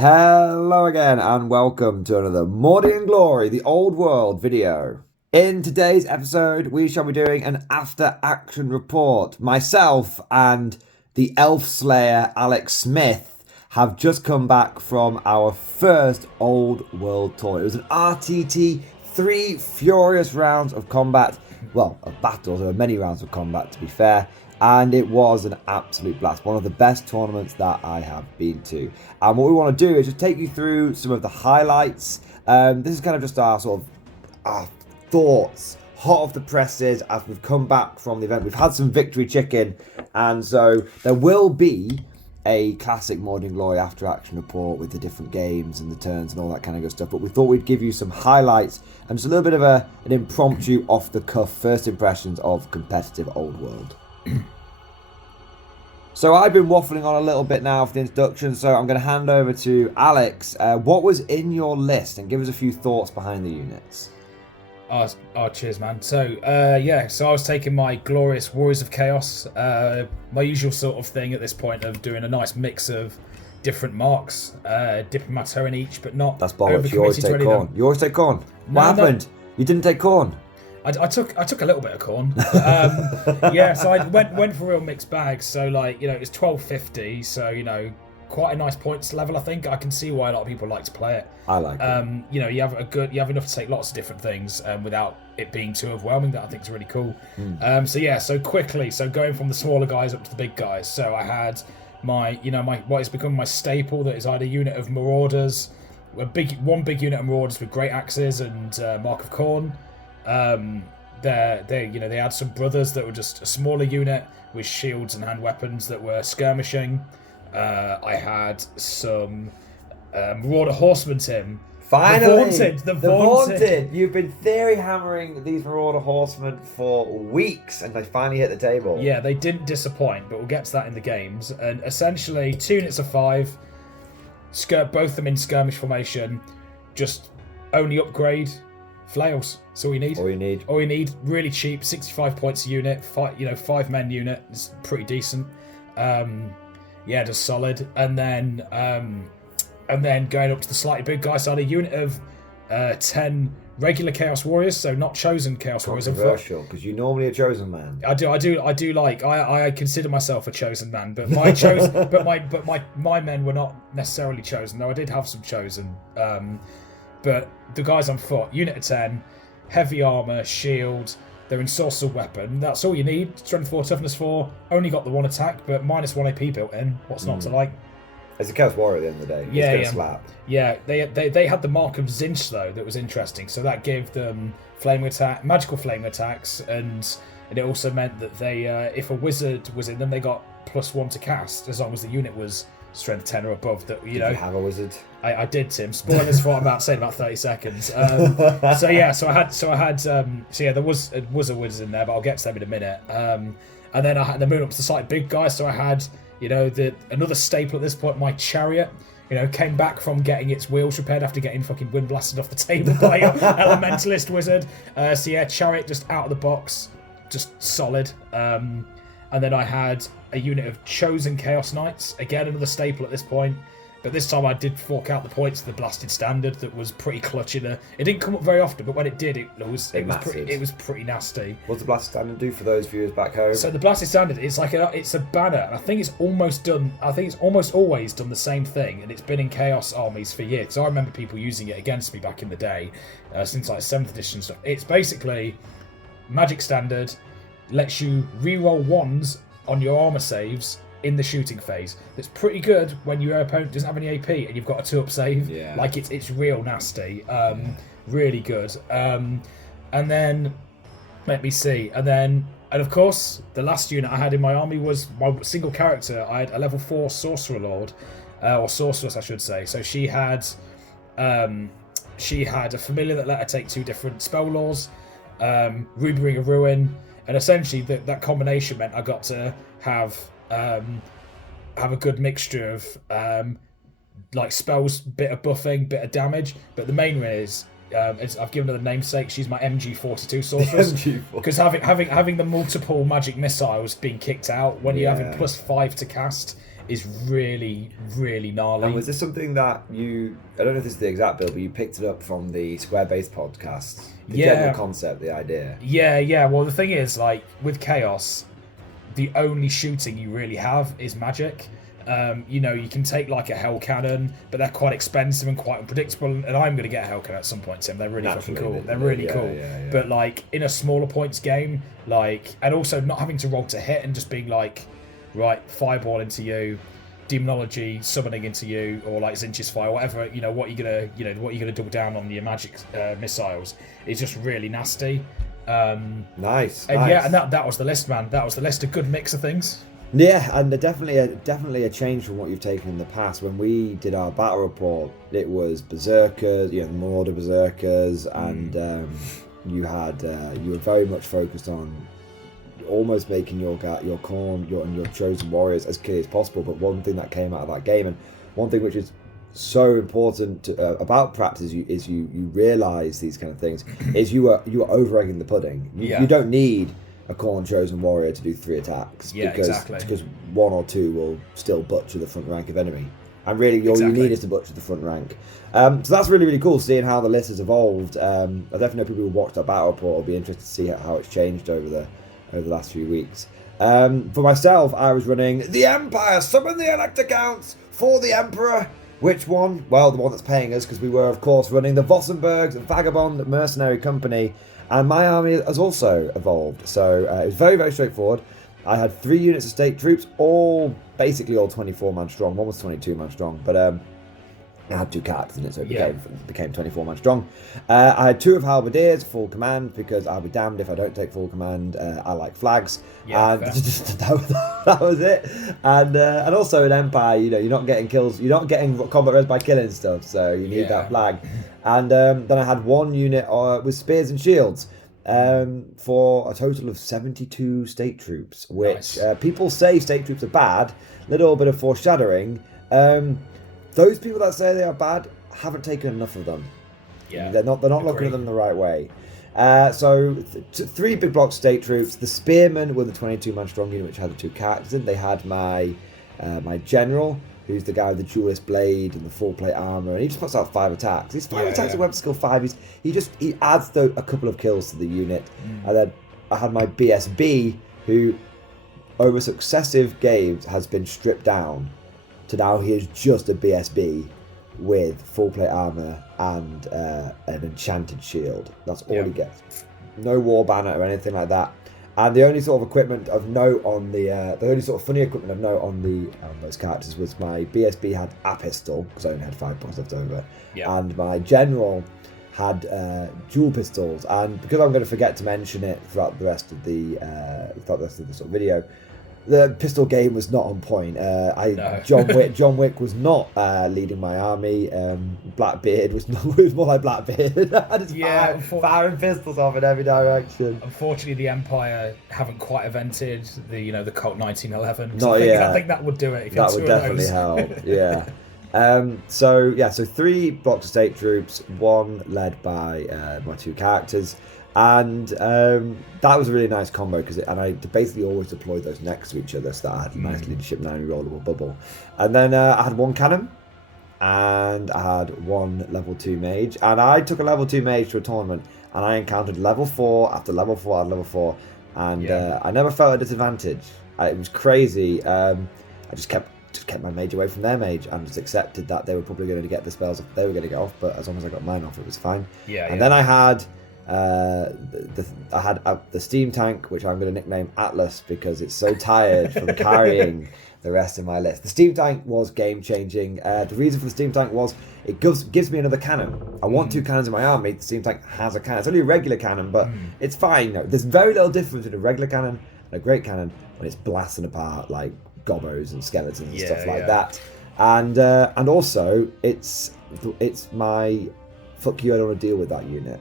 Hello again and welcome to another Mordy and Glory, the Old World video. In today's episode, we shall be doing an after-action report. Myself and the Elf Slayer Alex Smith have just come back from our first Old World tour. It was an RTT, 3 furious rounds of combat. Well, of battles, there were many rounds of combat to be fair. And it was an absolute blast. One of the best tournaments that I have been to. And what we want to do is just take you through some of the highlights. This is kind of just our sort of our thoughts, hot off the presses as we've come back from the event. We've had some victory chicken. And so there will be a classic Morning Glory after action report with the different games and the turns and all that kind of good stuff. But we thought we'd give you some highlights and just a little bit of an impromptu off the cuff first impressions of competitive Old World. So I've been waffling on a little bit now for the introduction, so I'm going to hand over to Alex. What was in your list, and give us a few thoughts behind the units. Oh, cheers, man. So I was taking my glorious Warriors of Chaos, my usual sort of thing at this point of doing a nice mix of different marks, dipping my toe in each, but not. That's bollocks. You always take corn. You always take corn. What happened? You didn't take corn. I took a little bit of corn. So I went for real mixed bags. So it's 12.50. So quite a nice points level. I think I can see why a lot of people like to play it. I like it. You have enough to take lots of different things without it being too overwhelming. That I think is really cool. So going from the smaller guys up to the big guys. So I had my what has become my staple. That is either a unit of Marauders, one big unit of Marauders with great axes and Mark of Corn. They had some brothers that were just a smaller unit with shields and hand weapons that were skirmishing. I had some Marauder Horsemen, Tim. Finally! The vaunted! You've been theory hammering these Marauder Horsemen for weeks and they finally hit the table. Yeah, they didn't disappoint, but we'll get to that in the games. And essentially, 2 units of 5, both of them in skirmish formation, just only upgrade flails. That's all you need. All you need. Really cheap, 65 points a unit. 5-man unit. It's pretty decent. Just solid. And then going up to the slightly big guy side, a unit of 10 regular Chaos Warriors, so not chosen Chaos Warriors. Controversial, because you're normally a chosen man. I consider myself a chosen man, but my men were not necessarily chosen. Though I did have some chosen. But the guys on foot, unit of 10, heavy armour, shield, they're in sorcerer weapon. That's all you need. Strength 4, toughness 4. Only got the 1 attack, but minus 1 AP built in. What's not to like? It's a Chaos Warrior at the end of the day. Yeah, it's gonna slap. Yeah, they had the mark of Zinch though that was interesting. So that gave them magical flaming attacks, and it also meant that they, if a wizard was in them, they got +1 to cast as long as the unit was strength 10 or above. Did you have a wizard? I did, Tim. Spoilers for what I'm about to say in about 30 seconds. There was a wizard in there, but I'll get to them in a minute. And then I had the moon up to the slightly big guy, so I had another staple at this point, my chariot. Came back from getting its wheels repaired after getting fucking wind blasted off the table by an elementalist wizard. Chariot just out of the box, just solid. And then I had a unit of chosen Chaos Knights, again another staple at this point. But this time I did fork out the points to the blasted standard that was pretty clutch in it didn't come up very often, but when it did, it was pretty nasty. What's the blasted standard do for those viewers back home? So the blasted standard is it's a banner, and I think it's almost always done the same thing, and it's been in Chaos armies for years. So I remember people using it against me back in the day, since 7th edition stuff. It's basically magic standard, lets you reroll 1s on your armor saves in the shooting phase. That's pretty good when your opponent doesn't have any AP and you've got a 2-up save. Yeah. It's real nasty. Really good. And then let me see. And of course the last unit I had in my army was my single character. I had a level 4 sorcerer lord, or sorceress I should say. So she had a familiar that let her take 2 different spell laws, Ruby Ring of Ruin, and essentially that combination meant I got to have a good mixture of spells, bit of buffing, bit of damage. But the main one is I've given her the namesake. She's my MG42 sorceress because having the multiple magic missiles being kicked out when you're having +5 to cast is really, really gnarly. And was this something that you, I don't know if this is the exact build, but you picked it up from the Square Base podcast? The general concept, the idea. Yeah. Well, the thing is, like, with Chaos, the only shooting you really have is magic. You know, you can take like a Hell Cannon, but they're quite expensive and quite unpredictable. And I'm going to get a Hell Cannon at some point, Tim. They're really fucking cool. They're really cool. Yeah. But like in a smaller points game, like, and also not having to roll to hit and just being like, right, fireball into you, demonology summoning into you, or like Zinch's fire, whatever. You know what you're gonna double down on your magic missiles is just really nasty. Nice. Yeah, and that was the list, man. That was the list. A good mix of things. Yeah, and definitely a change from what you've taken in the past. When we did our battle report, it was berserkers, you know, Mordor berserkers, and you were very much focused on almost making your Khorne and your chosen warriors as clear as possible. But one thing that came out of that game, and one thing which is so important about practice is you realize these kind of things, is you are over-egging the pudding. You don't need a Khorne chosen warrior to do 3 attacks, because 1 or 2 will still butcher the front rank of enemy, and really all you need is to butcher the front rank. So that's really, really cool seeing how the list has evolved. I definitely know people who watch that battle report will be interested to see how it's changed over the last few weeks. For myself, I was running the Empire, summon the elect accounts for the Emperor. Which one? Well, the one that's paying us, because we were, of course, running the Vossenbergs Vagabond Mercenary Company, and my army has also evolved. So it was very, very straightforward. I had 3 units of state troops, basically all 24-man strong. One was 22-man strong, but I had 2 characters in it, so it became 24-man strong. I had 2 of Halberdiers, full command, because I'll be damned if I don't take full command. I like flags, and that was it. And also in Empire, you know, you're not getting kills, you're not getting combat res by killing stuff, so you need that flag. And then I had 1 unit with spears and shields, for a total of 72 state troops, which people say state troops are bad. Little bit of foreshadowing. Those people that say they are bad haven't taken enough of them. Yeah, they're not looking at them the right way. So 3 big block state troops. The spearmen were the 22-man strong unit, which had the 2 characters in. They had my general, who's the guy with the duelist blade and the full plate armor, and he just puts out 5 attacks. These 5 attacks at weapon skill 5. He adds a couple of kills to the unit. And then I had my BSB, who over successive games has been stripped down to now he is just a BSB with full plate armor and an enchanted shield. That's all he gets. No war banner or anything like that. And the only sort of equipment of note on the only sort of funny equipment of note on those characters was my BSB had a pistol, because I only had 5 points left over, and my general had dual pistols. And because I'm going to forget to mention it throughout the rest of the sort of video, the pistol game was not on point. John Wick was not leading my army. Blackbeard was more like Blackbeard. I just firing pistols off in every direction. Unfortunately, the Empire haven't quite invented the Colt 1911. Not yet. I think that would do it. That would definitely help. Yeah. So 3 blocks of state troops, 1 led by my 2 characters. And that was a really nice combo, and I basically always deployed those next to each other, so that I had a nice leadership 9 rollable bubble. And then I had 1 cannon, and I had 1 level 2 mage, and I took a level 2 mage to a tournament, and I encountered level 4 after level 4 after level 4, and I never felt a disadvantage. It was crazy. I just kept my mage away from their mage, and just accepted that they were probably going to get the spells they were going to get off, but as long as I got mine off, it was fine. Then I had the steam tank, which I'm going to nickname Atlas because it's so tired from carrying the rest of my list. The steam tank was game changing. The reason for the steam tank was it gives me another cannon. I want 2 cannons in my army. The steam tank has a cannon. It's only a regular cannon, but it's fine. There's very little difference between a regular cannon and a great cannon when it's blasting apart like gobos and skeletons and stuff like that. And also it's my fuck you, I don't want to deal with that unit.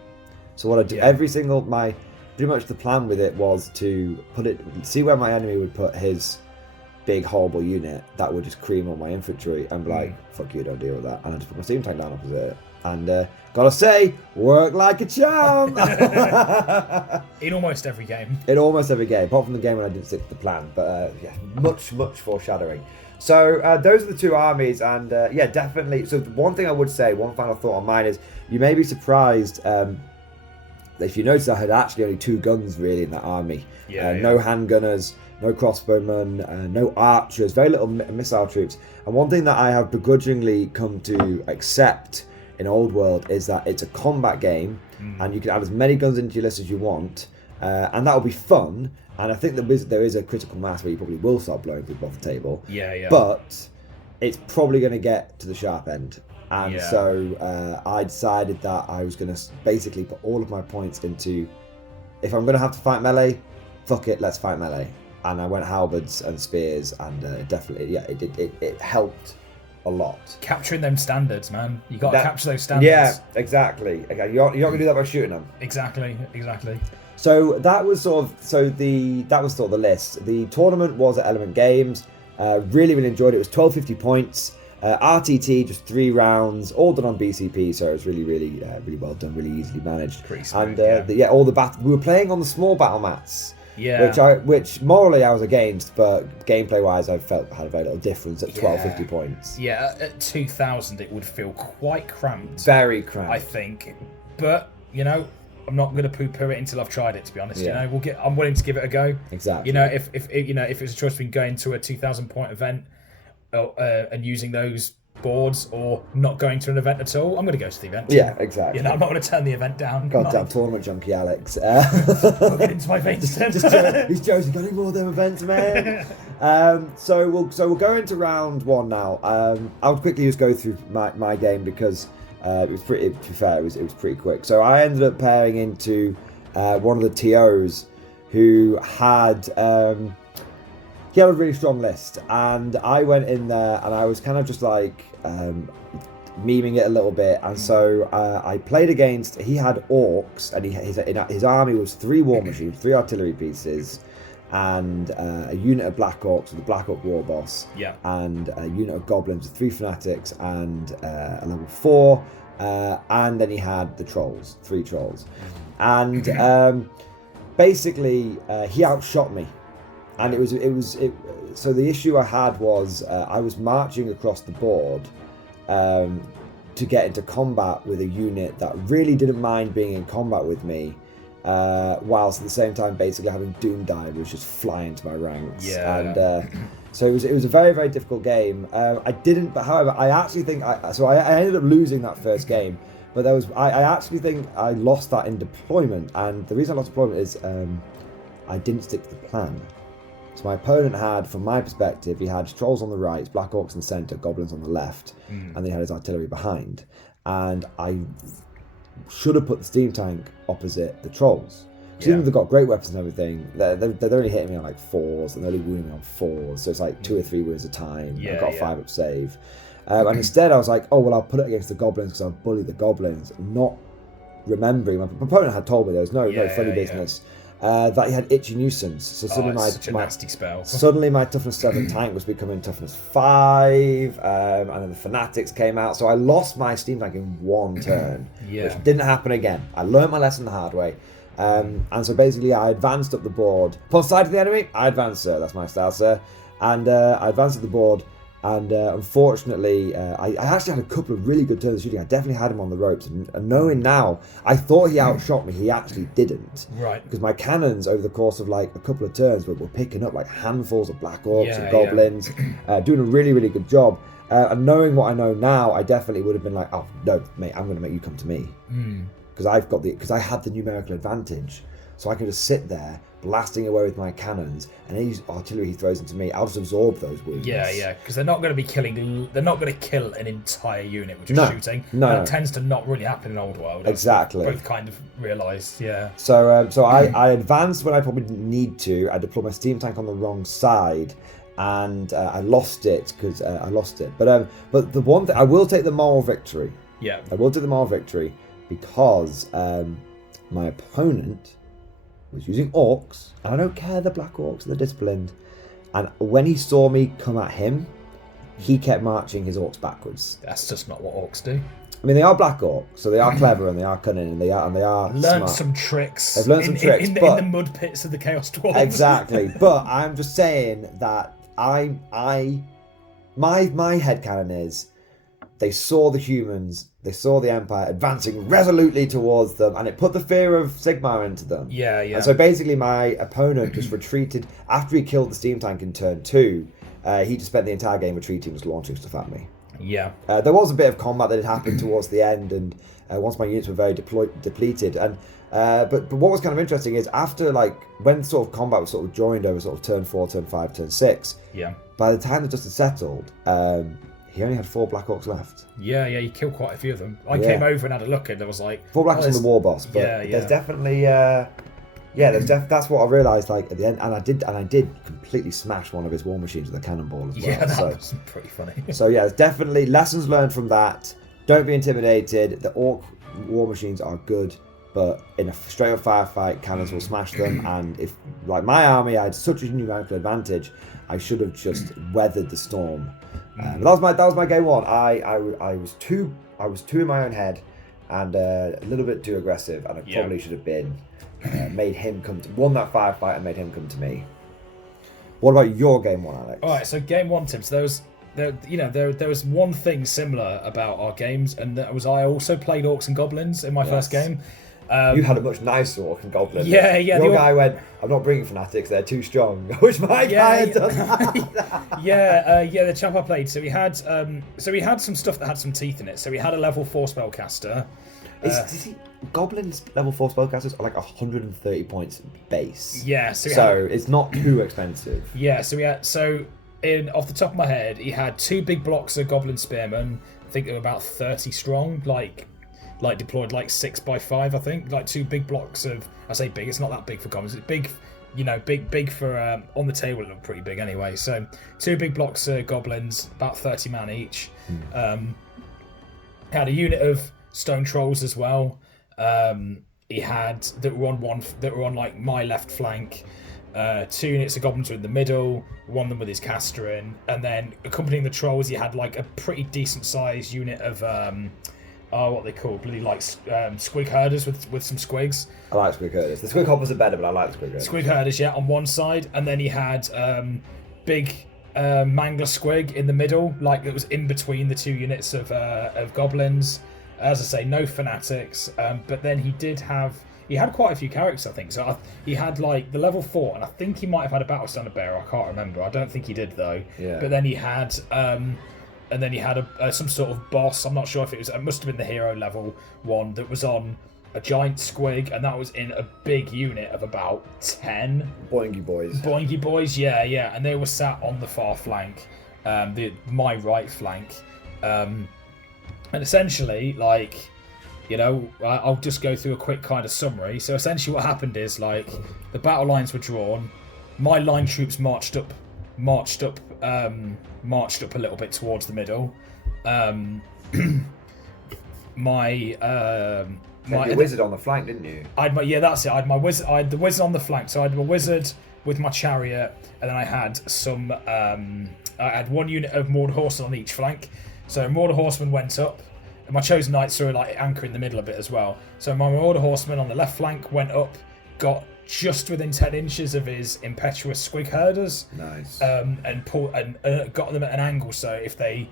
So what I do pretty much the plan with it was to see where my enemy would put his big horrible unit that would just cream on my infantry and be like, fuck you, don't deal with that. And I just put my steam tank down opposite it. And gotta say, work like a charm. In almost every game. In almost every game, apart from the game when I didn't stick to the plan. But yeah, much foreshadowing. So those are the two armies, and yeah, definitely. So one thing I would say, one final thought on mine is, you may be surprised if you notice I had actually only 2 guns really in that army. No handgunners, no crossbowmen, no archers, very little missile troops. And one thing that I have begrudgingly come to accept in Old World is that it's a combat game, and you can add as many guns into your list as you want, and that will be fun. And I think there is a critical mass where you probably will start blowing people off the table. But it's probably going to get to the sharp end. And so I decided that I was going to basically put all of my points into, if I'm going to have to fight melee, fuck it, let's fight melee. And I went halberds and spears, and definitely, yeah, it helped a lot. Capturing them standards, man. You got to capture those standards. Yeah, exactly. Okay, you're not going to do that by shooting them. Exactly. So that was sort of the list. The tournament was at Element Games. Really enjoyed it. It was 1250 points. RTT, just 3 rounds, all done on BCP, so it was really well done, really easily managed. Pretty smooth, and all the we were playing on the small battle mats. Yeah. Which morally I was against, but gameplay wise I felt had a very little difference at 1250 points. Yeah, at 2000 it would feel quite cramped. Very cramped, I think. But I'm not going to poo-poo it until I've tried it. To be honest, Yeah. I'm willing to give it a go. Exactly. If it's a choice between going to a 2,000 point event and using those boards or not going to an event at all, I'm going to go to the event. Yeah, exactly. I'm not going to turn the event down. Goddamn tournament junkie, Alex. Get into my veins. He's joking. Got any more of them events, man? So we'll go into round 1 now. I'll quickly just go through my game because it was pretty. To be fair, it was pretty quick. So I ended up pairing into one of the TOs who had. He had a really strong list, and I went in there and I was kind of just like memeing it a little bit, and so I played against. He had orcs, and his army was 3 war machines, 3 artillery pieces, and a unit of black orcs with the black orc war boss, and a unit of goblins with 3 fanatics and a level 4, and then he had the trolls, 3 trolls, and basically he outshot me. And so the issue I had was I was marching across the board to get into combat with a unit that really didn't mind being in combat with me, whilst at the same time basically having Doom Divers just fly into my ranks. And so it was a very, very difficult game. But however, I actually think I ended up losing that first game. But I actually think I lost that in deployment, and the reason I lost deployment is I didn't stick to the plan. So my opponent had, from my perspective, he had trolls on the right, black orcs in the centre, goblins on the left, and then he had his artillery behind. And I should have put the steam tank opposite the trolls. Because even though they've got great weapons and everything, they're only hitting me on like 4s, and they're only wounding me on 4s, so it's like 2 or 3 wounds a time. I've got a 5-up save. And instead I was like, oh, well, I'll put it against the goblins because I'll bully the goblins, not remembering. My opponent had told me there was no funny business. That he had Itchy Nuisance, so suddenly such a nasty spell. Suddenly my toughness 7 tank was becoming toughness 5, and then the fanatics came out, so I lost my steam tank in 1 turn, which didn't happen again. I learned my lesson the hard way, and so basically I advanced up the board. Upon sight of the enemy, I advanced, sir. That's my style, sir. And I advanced up the board. And unfortunately, I actually had a couple of really good turns of shooting. I definitely had him on the ropes. And knowing now, I thought he outshot me. He actually didn't. Right. Because my cannons, over the course of like a couple of turns, were picking up like handfuls of black orcs and goblins, doing a really, really good job. And knowing what I know now, I definitely would have been like, oh, no, mate, I'm going to make you come to me. Because I had the numerical advantage. So I can just sit there, blasting away with my cannons, and any artillery he throws into me, I'll just absorb those wounds. Yeah, because they're not going to be killing. They're not going to kill an entire unit with just shooting. That tends to not really happen in Old World. Exactly. Both kind of realised. Yeah. So I advanced when I probably didn't need to. I deployed my steam tank on the wrong side, and I lost it because I lost it. But the one thing I will take the moral victory. Yeah. I will take the moral victory because my opponent was using orcs, and I don't care, the black orcs, they're disciplined, And when he saw me come at him, he kept marching his orcs backwards. That's just not what orcs do. I mean, they are black orcs, so they are clever and they are cunning and they are learned smart. some tricks. They've learned some tricks, in but the mud pits of the Chaos Dwarves. Exactly. But I'm just saying that my headcanon is they saw the humans, they saw the Empire advancing resolutely towards them, and it put the fear of Sigmar into them. Yeah, yeah. And so basically my opponent just retreated after he killed the steam tank in turn 2. He just spent the entire game retreating, just launching stuff at me. Yeah. There was a bit of combat that had happened towards the end, and once my units were very depleted. And but what was kind of interesting is after, like, when sort of combat was sort of joined over sort of turn 4, turn 5, turn 6. Yeah. By the time the dust had settled, he only had 4 Black Orcs left. Yeah, you killed quite a few of them. I came over and had a look, and there was like 4 Black Orcs on the war boss. But there's definitely that's what I realised, like, at the end, and I did completely smash one of his war machines with a cannonball as well. Yeah, that was pretty funny. So yeah, there's definitely lessons learned from that. Don't be intimidated. The orc war machines are good, but in a straight up firefight, cannons will smash them. And if, like my army, I had such a numerical advantage, I should have just weathered the storm. But that was my game 1. I was too in my own head and a little bit too aggressive, and I probably should have been. Made him won that firefight and made him come to me. What about your game 1, Alex? All right, so game 1, Tim. So there was one thing similar about our games, and that was I also played orcs and goblins in my first game. You had a much nicer orc and goblin. Yeah. Your guy went, I'm not bringing fanatics, they're too strong. Which my guy had done that. The chap I played. So we had some stuff that had some teeth in it. So we had a level 4 spellcaster. Goblins level 4 spellcasters are like 130 points base. Yeah, so it's not too expensive. Yeah, off the top of my head, he had 2 big blocks of goblin spearmen. I think they were about 30 strong, like deployed like 6x5. I think, like 2 big blocks of. I say big. It's not that big for goblins. It's big. Big for on the table. It looked pretty big anyway. So 2 big blocks of goblins, about 30 man each. Had a unit of stone trolls as well. He had that were on like my left flank. 2 units of goblins were in the middle, one of them with his caster in, and then accompanying the trolls, he had like a pretty decent sized unit of what they call squig herders with some squigs. I like squig herders. The squig hoppers are better, but I like the squig herders. Squig herders, on one side, and then he had big mangler squig in the middle, like it was in between the 2 units of goblins. As I say, no fanatics, but then he had quite a few characters, I think. So he had like the level 4, and I think he might have had a battle standard bearer. I can't remember. I don't think he did though. Yeah. But then he had, some sort of boss. I'm not sure if it must have been the hero level 1 that was on a giant squig, and that was in a big unit of about 10 Boingy boys, yeah, and they were sat on the far flank, my right flank. And essentially, I'll just go through a quick kind of summary. So essentially what happened is, like, the battle lines were drawn, my line troops marched up a little bit towards the middle. You had your wizard on the flank, didn't you? That's it. I had the wizard on the flank. So I had my wizard with my chariot, and then I had some. I had 1 unit of Mord horsemen on each flank. So Marauder Horseman went up, and my chosen knights were like anchor in the middle a bit as well. So my Marauder Horseman on the left flank went up, got just within 10 inches of his impetuous squig herders. Nice. And got them at an angle, so if they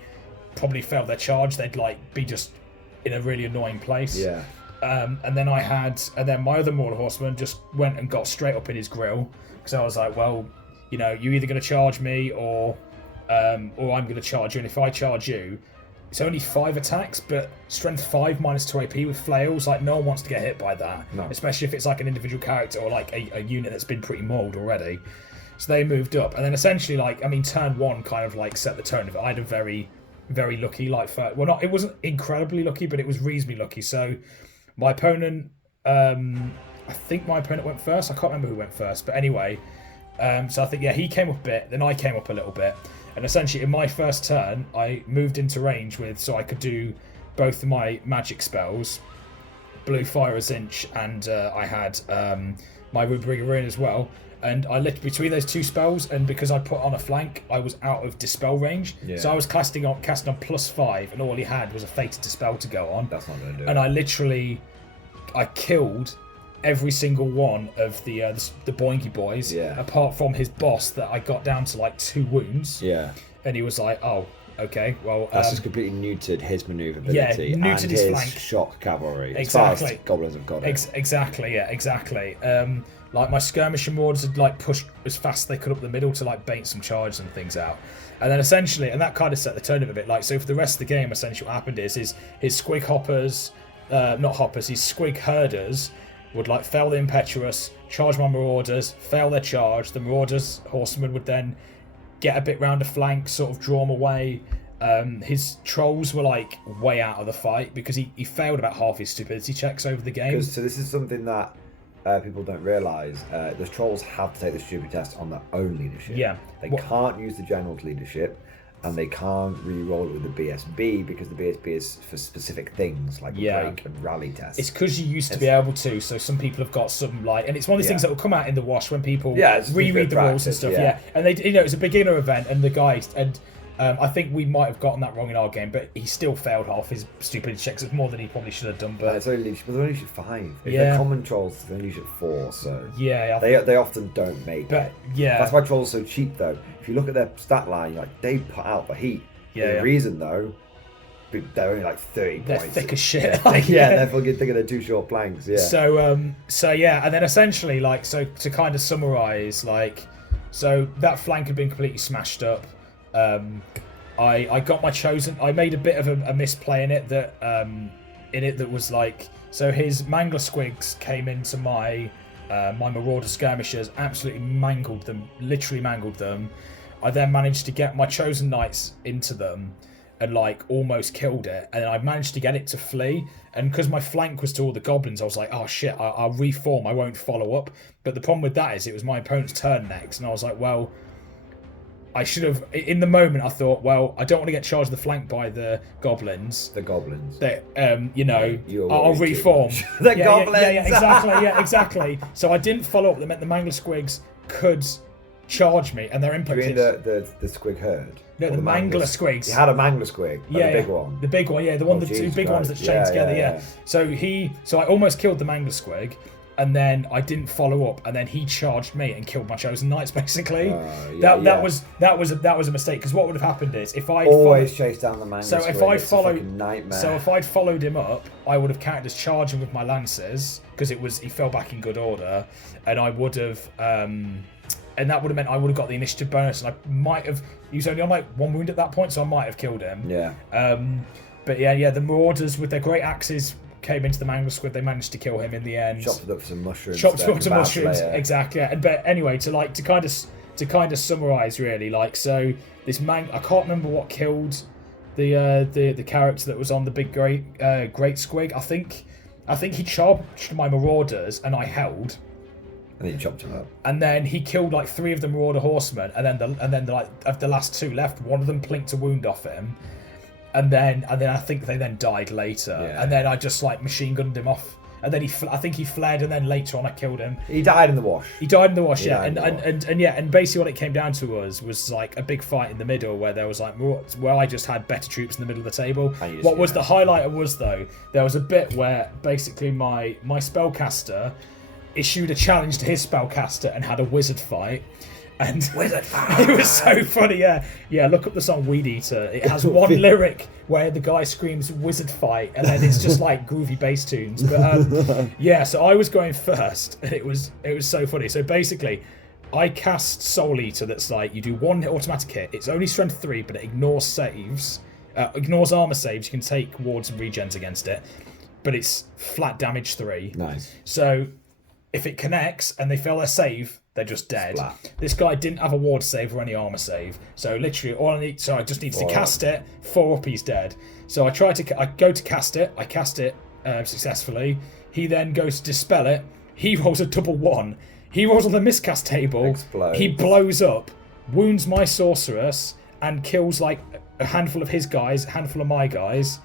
probably failed their charge, they'd like be just in a really annoying place. Yeah. And then my other Marauder Horseman just went and got straight up in his grill, because I was like, well, you're either going to charge me or I'm going to charge you, and if I charge you, it's only 5 attacks, but strength 5 minus 2 AP with flails. Like, no one wants to get hit by that, especially if it's like an individual character or like a unit that's been pretty mauled already. So they moved up, and then essentially, turn 1 kind of like set the tone of it. I had a very, very lucky, it wasn't incredibly lucky, but it was reasonably lucky. So my opponent, I think my opponent went first. I can't remember who went first, but anyway, so I think he came up a bit, then I came up a little bit. And essentially, in my first turn, I moved into range so I could do both of my magic spells, Blue Fire Zinch, and I had my Rubringer in as well. And I lit between those 2 spells, and because I put on a flank, I was out of dispel range. Yeah. So I was casting on +5, and all he had was a fated dispel to go on. That's not going to do and it. I killed every single one of the Boinky boys, apart from his boss that I got down to like 2 wounds. Yeah. And he was like, oh, okay, well... That's just completely neutered his manoeuvrability neutered and his his flank. shock cavalry. Exactly. As far as goblins have got it. Exactly, yeah, exactly. Like my skirmishing marauders had like pushed as fast as they could up the middle to like bait some charges and things out. And then essentially, and that kind of set the tone of it a bit. Like, so for the rest of the game, essentially what happened is his squig hoppers, not hoppers, his squig herders would like fail the impetuous, charge my marauders, fail their charge. The marauders horsemen would then get a bit round the flank, sort of draw them away. His trolls were like way out of the fight because he failed about half his stupidity checks over the game. So this is something that people don't realise. The trolls have to take the stupid test on their own leadership. Yeah. They can't use the general's leadership, and they can't re-roll it with the BSB because the BSB is for specific things like break and rally tests. It's because you used to be able to, so some people have got some like, and it's one of these things that will come out in the wash when people reread the rules and stuff. Yeah, and they, it's a beginner event, and the guys and. I think we might have gotten that wrong in our game, but he still failed half his stupid checks. It's more than he probably should have done. But it's only leadership 5. If they're common trolls, they're leadership 4. So they often don't make it. Yeah, that's why trolls are so cheap though. If you look at their stat line, you're like they put out the heat. The reason though, they're only like 30 they're points. They're thick as shit. They're fucking thicker than 2 short planks. Yeah. So yeah, and then essentially like to kind of summarize so that flank had been completely smashed up. I got my chosen. I made a bit of a misplay in it that was like, so his mangler squigs came into my my marauder skirmishers, absolutely mangled them, literally mangled them. I then managed to get my chosen knights into them and like almost killed it, and I managed to get it to flee. And because my flank was to all the goblins, I was like, oh shit, I'll reform, I won't follow up. But the problem with that is it was my opponent's turn next, and I was like, well, I should have, in the moment, I thought, well, I don't want to get charged the flank by the goblins. The goblins. That, I'll reform. The goblins. Yeah, exactly. So I didn't follow up. That meant the mangler squigs could charge me, and their impact. You mean the squig herd? No, the mangler squigs. You had a mangler squig. The big one. The big one, the one, the 2 big ones that chain together. So I almost killed the mangler squig. And then I didn't follow up, and then he charged me and killed my chosen knights. Basically, that was a mistake. Because what would have happened is if I always chase down the man. So if I followed, so if I'd followed him up, I would have counted as charging with my lances because he fell back in good order, and I would have, and that would have meant I would have got the initiative bonus, and I might have. He was only on like 1 wound at that point, so I might have killed him. Yeah. But the marauders with their great axes came into the mangler squid. They managed to kill him in the end. Chopped up some mushrooms. Exactly. But anyway, to kind of summarize, really, so this I can't remember what killed the character that was on the big great squig. I think he charged my marauders, and I held. And then you chopped him up. And then he killed like 3 of the marauder horsemen, and then of the last 2 left, one of them plinked a wound off him. And then I think they then died later, and then I just like machine gunned him off, and then I think he fled, and then later on I killed him. He died in the wash. And basically what it came down to was like a big fight in the middle where there was like I just had better troops in the middle of the table. What was the highlighter was though, there was a bit where basically my spellcaster issued a challenge to his spellcaster and had a wizard fight. And wizard fight. It was so funny, yeah. Look up the song Weed Eater. It has one lyric where the guy screams "wizard fight," and then it's just like groovy bass tunes. But so I was going first, and it was so funny. So basically, I cast Soul Eater. That's like you do 1 automatic hit. It's only strength 3, but it ignores saves, ignores armor saves. You can take wards and regens against it, but it's flat damage 3. Nice. So if it connects and they fail their save, they're just dead. Splat. This guy didn't have a ward save or any armor save, so literally I just needed to cast it. 4 up, he's dead. So I go to cast it. I cast it successfully. He then goes to dispel it. He rolls a double 1. He rolls on the miscast table. Explodes. He blows up, wounds my sorceress, and kills like a handful of his guys, a handful of my guys.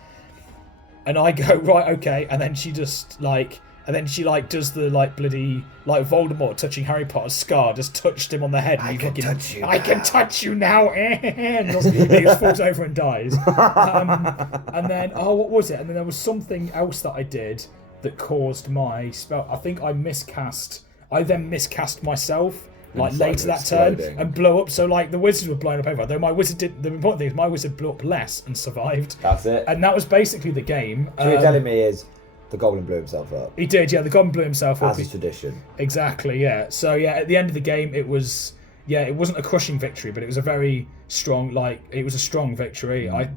And I go, right, okay. And then she just like. And then she like does the like bloody like Voldemort touching Harry Potter's scar, just touched him on the head. And I can touch you. I can touch you now. And he just falls over and dies. And then what was it? And then there was something else that I did that caused my spell. I think I miscast. I then miscast myself. Like later that turn and blow up, so like the wizards were blown up everywhere. Though my wizard did. The important thing is my wizard blew up less and survived. That's it. And that was basically the game. So what you're telling me is the goblin blew himself up. He did, yeah. The goblin blew himself up. As is tradition. Exactly, yeah. So yeah, at the end of the game, it was it wasn't a crushing victory, but it was a very strong. It was a strong victory. My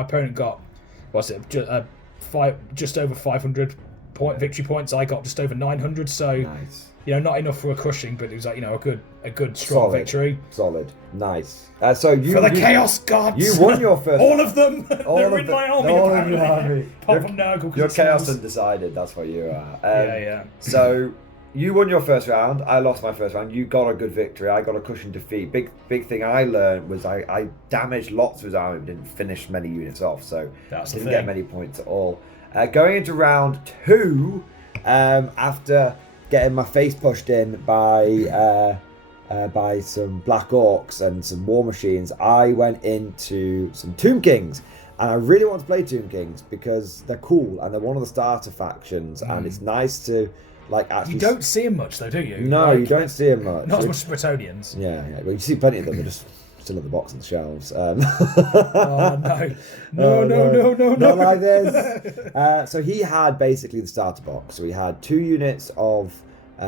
opponent got just over 500 victory points. I got just over 900. So. Nice. Not enough for a crushing, but it was like a good strong victory. Solid, nice. So you for the Chaos Gods. You won your first. All of them. They're in my army. All of your army. Apart from Nurgle. You're Chaos Undecided. That's what you are. Yeah. So you won your first round. I lost my first round. You got a good victory. I got a cushion defeat. Big thing I learned was I damaged lots of his army, but didn't finish many units off. So didn't get many points at all. Going into round 2, after getting my face pushed in by some Black Orcs and some War Machines, I went into some Tomb Kings. And I really want to play Tomb Kings because they're cool and they're one of the starter factions, and it's nice to actually. You don't see them much though, do you? No, you don't see them much. Not as much as Bretonians. Yeah. Well, you see plenty of them. They're just still in the box on the shelves. Oh no! Not like this. So he had basically the starter box. So he had 2 units of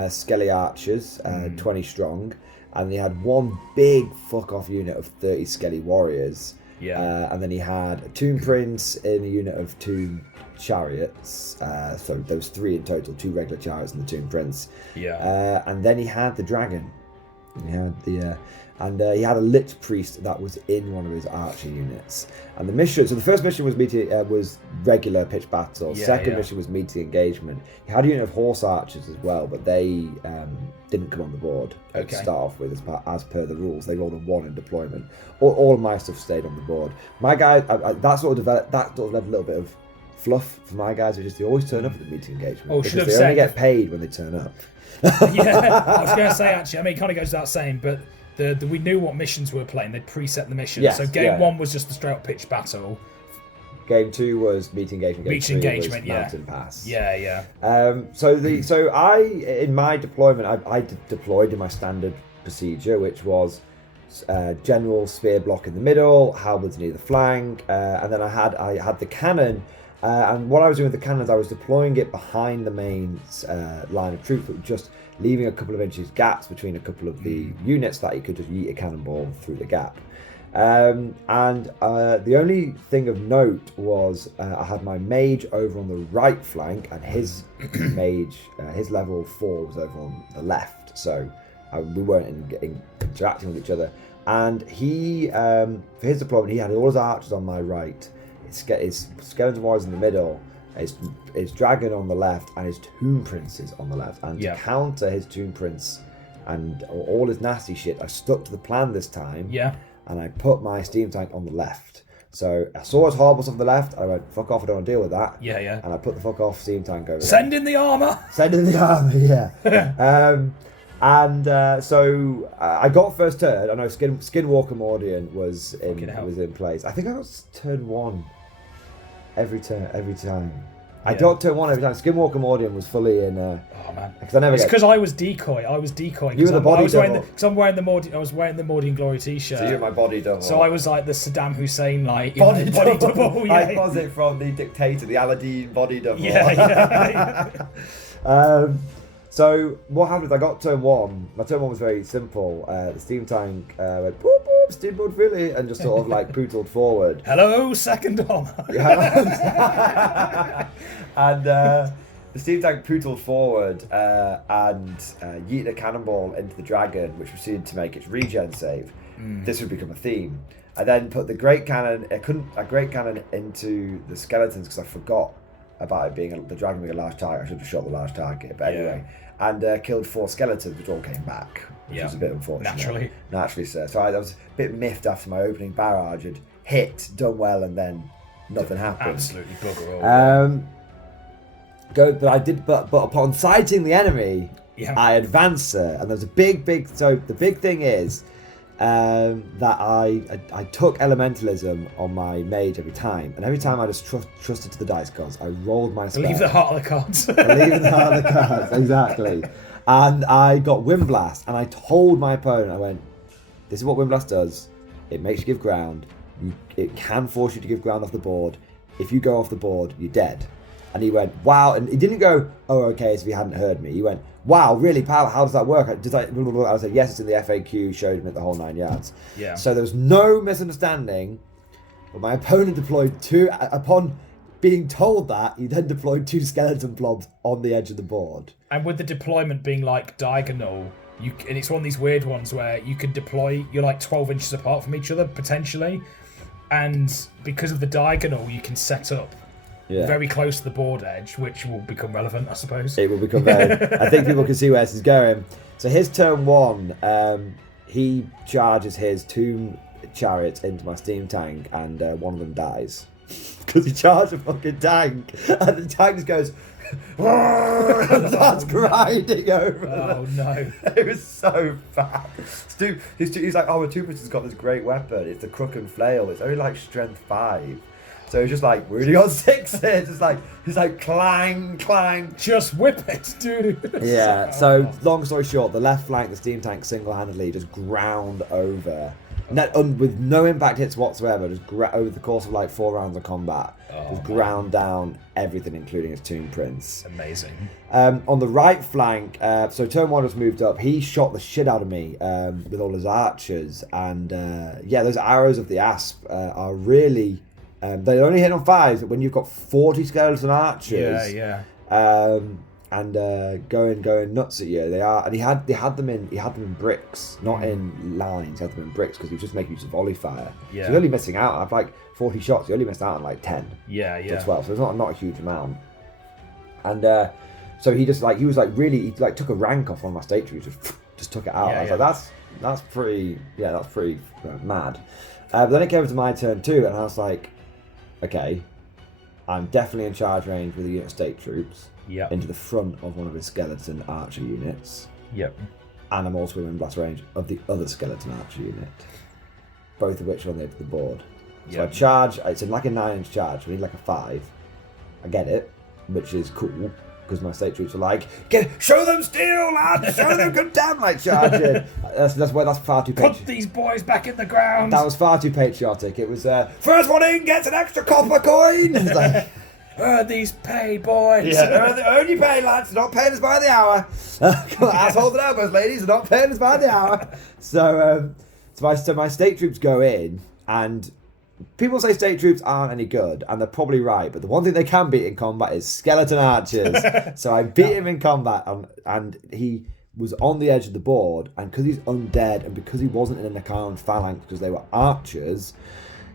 Skelly Archers, 20 strong, and he had 1 big fuck off unit of 30 Skelly Warriors. Yeah. And then he had a Tomb Prince in a unit of 2 Chariots. So there was 3 in total, 2 regular Chariots and the Tomb Prince. Yeah. And then he had the Dragon. He had he had a Lich Priest that was in one of his archer units. And the mission, so the first mission was regular pitch battle. Second mission was meaty engagement. He had a unit of horse archers as well, but they didn't come on the board to start off with as per the rules. They rolled a 1 in deployment. All of my stuff stayed on the board. My guys, that sort of led a little bit of fluff for my guys, which is they always turn up at the meeting engagement. Because they only get paid when they turn up. Yeah, I was going to say actually, it kind of goes without saying, but we knew what missions we were playing. They'd preset the missions. Yes, so game 1 was just the straight up pitch battle. Game 2 was meeting engagement. Meeting engagement, Mountain Pass. Yeah. So I in my deployment I deployed in my standard procedure, which was general spear block in the middle, halberds near the flank, and then I had the cannon. And what I was doing with the cannons, I was deploying it behind the main line of troops, but just leaving a couple of inches gaps between a couple of the units that you could just yeet a cannonball through the gap. And the only thing of note was I had my mage over on the right flank, and his mage, his level 4 was over on the left, so we weren't interacting with each other. And he, for his deployment, he had all his archers on my right, his skeleton warriors in the middle, his dragon on the left, and his tomb princes on the left. And to counter his tomb prince and all his nasty shit, I stuck to the plan this time. Yeah. And I put my steam tank on the left. So I saw his horribles on the left. I went, fuck off, I don't want to deal with that. Yeah. And I put the fuck off steam tank over Send in the armour! Send in the armour, yeah. So I got first turn. I know Skinwalker Mordian was in place. I think I got turn 1 every time. I got turn 1 every time. Skinwalker Mordian was fully in. Oh man! It's because I was decoy. I was decoying. You were the body double. Because I'm wearing the I was wearing the Mordian Glory T-shirt. So you're my body double. So I was like the Saddam Hussein body double. Yeah. I was it from the dictator, the Aladdin body double. Yeah. So what happened is I got turn 1. My turn 1 was very simple. The steam tank went boop boop, steamboat Philly, and just sort of like pootled forward. Hello, second armor. And the steam tank pootled forward and yeeted a cannonball into the dragon, which proceeded to make its regen save. This would become a theme. I then put the great cannon into the skeletons because I forgot about it being the dragon being a large target. I should have shot the large target, but anyway. And killed 4 skeletons, which all came back, which was a bit unfortunate. Naturally, sir. So I was a bit miffed after my opening barrage had hit, done well, and then nothing happened. Absolutely bugger all. But upon sighting the enemy, Yeah. I advanced, sir. And there's a big. So the big thing is that I took elementalism on my mage every time, and every time I just trusted to the dice gods. I rolled my spell. Leave the heart of the cards. Leave the heart of the cards, exactly. And I got Wind Blast, and I told my opponent, I went, "This is what Wind Blast does. It makes you give ground. It can force you to give ground off the board. If you go off the board, you're dead." And he went, "Wow!" And he didn't go, "Oh, okay," as if he hadn't heard me. He went, "Wow, really, pal? How does that work?" I said, "Yes, it's in the FAQ. Showed him it the whole 9 yards." Yeah. So there was no misunderstanding. But my opponent deployed two. Upon being told that, he then deployed 2 skeleton blobs on the edge of the board. And with the deployment being like diagonal, and it's one of these weird ones where you can deploy. You're like 12 inches apart from each other potentially, and because of the diagonal, you can set up. Yeah. Very close to the board edge, which will become relevant, I suppose. It will become very... I think people can see where this is going. So his turn 1, he charges his 2 chariots into my steam tank, and one of them dies. Because he charged a fucking tank, and the tank just goes... and starts grinding over. Oh, no. It was so bad. He's like, "Oh, my 2-person's got this great weapon. It's the Crook and Flail. It's only like strength 5. So it's just like, we only got 6 here. He's like, clang, clang. Just whip it, dude. Yeah, so long story short, the left flank, the steam tank single-handedly just ground over. With no impact hits whatsoever, just over the course of like 4 rounds of combat. Just ground down everything, including his Tomb Prince. Amazing. On the right flank, so turn 1 has moved up. He shot the shit out of me with all his archers. And those arrows of the Asp are really... they only hit on 5s, but when you've got 40 skeleton archers, going nuts at you, they are. And he had them in bricks, not in lines. He had them in bricks because he was just making use of volley fire. Yeah. So he's only missing out. I've like 40 shots. He only missed out on like 10. Yeah. To 12. So it's not a huge amount. And so he took a rank off one of my state troops, just took it out. I was like, that's pretty mad. But then it came to my turn 2, and I was like, okay, I'm definitely in charge range with a unit of state troops into the front of one of his skeleton archer units. Yep. And I'm also in blast range of the other skeleton archer unit, both of which are on the edge of the board. So I charge, it's like a 9-inch charge, I need like a 5. I get it, which is cool, because my state troops are like, show them steel, lads, show them good damn like charging. That's far too patriotic. Put these boys back in the ground. That was far too patriotic. It was first one in gets an extra copper coin. It's like, earn these pay, boys. Yeah, earn your pay, lads. They're not paying us by the hour. Assholes and elbows, ladies, are not paying us by the hour. So my state troops go in, and people say state troops aren't any good, and they're probably right, but the one thing they can beat in combat is skeleton archers. So I beat him in combat, and he was on the edge of the board, and because he's undead, and because he wasn't in an Nakaran phalanx because they were archers,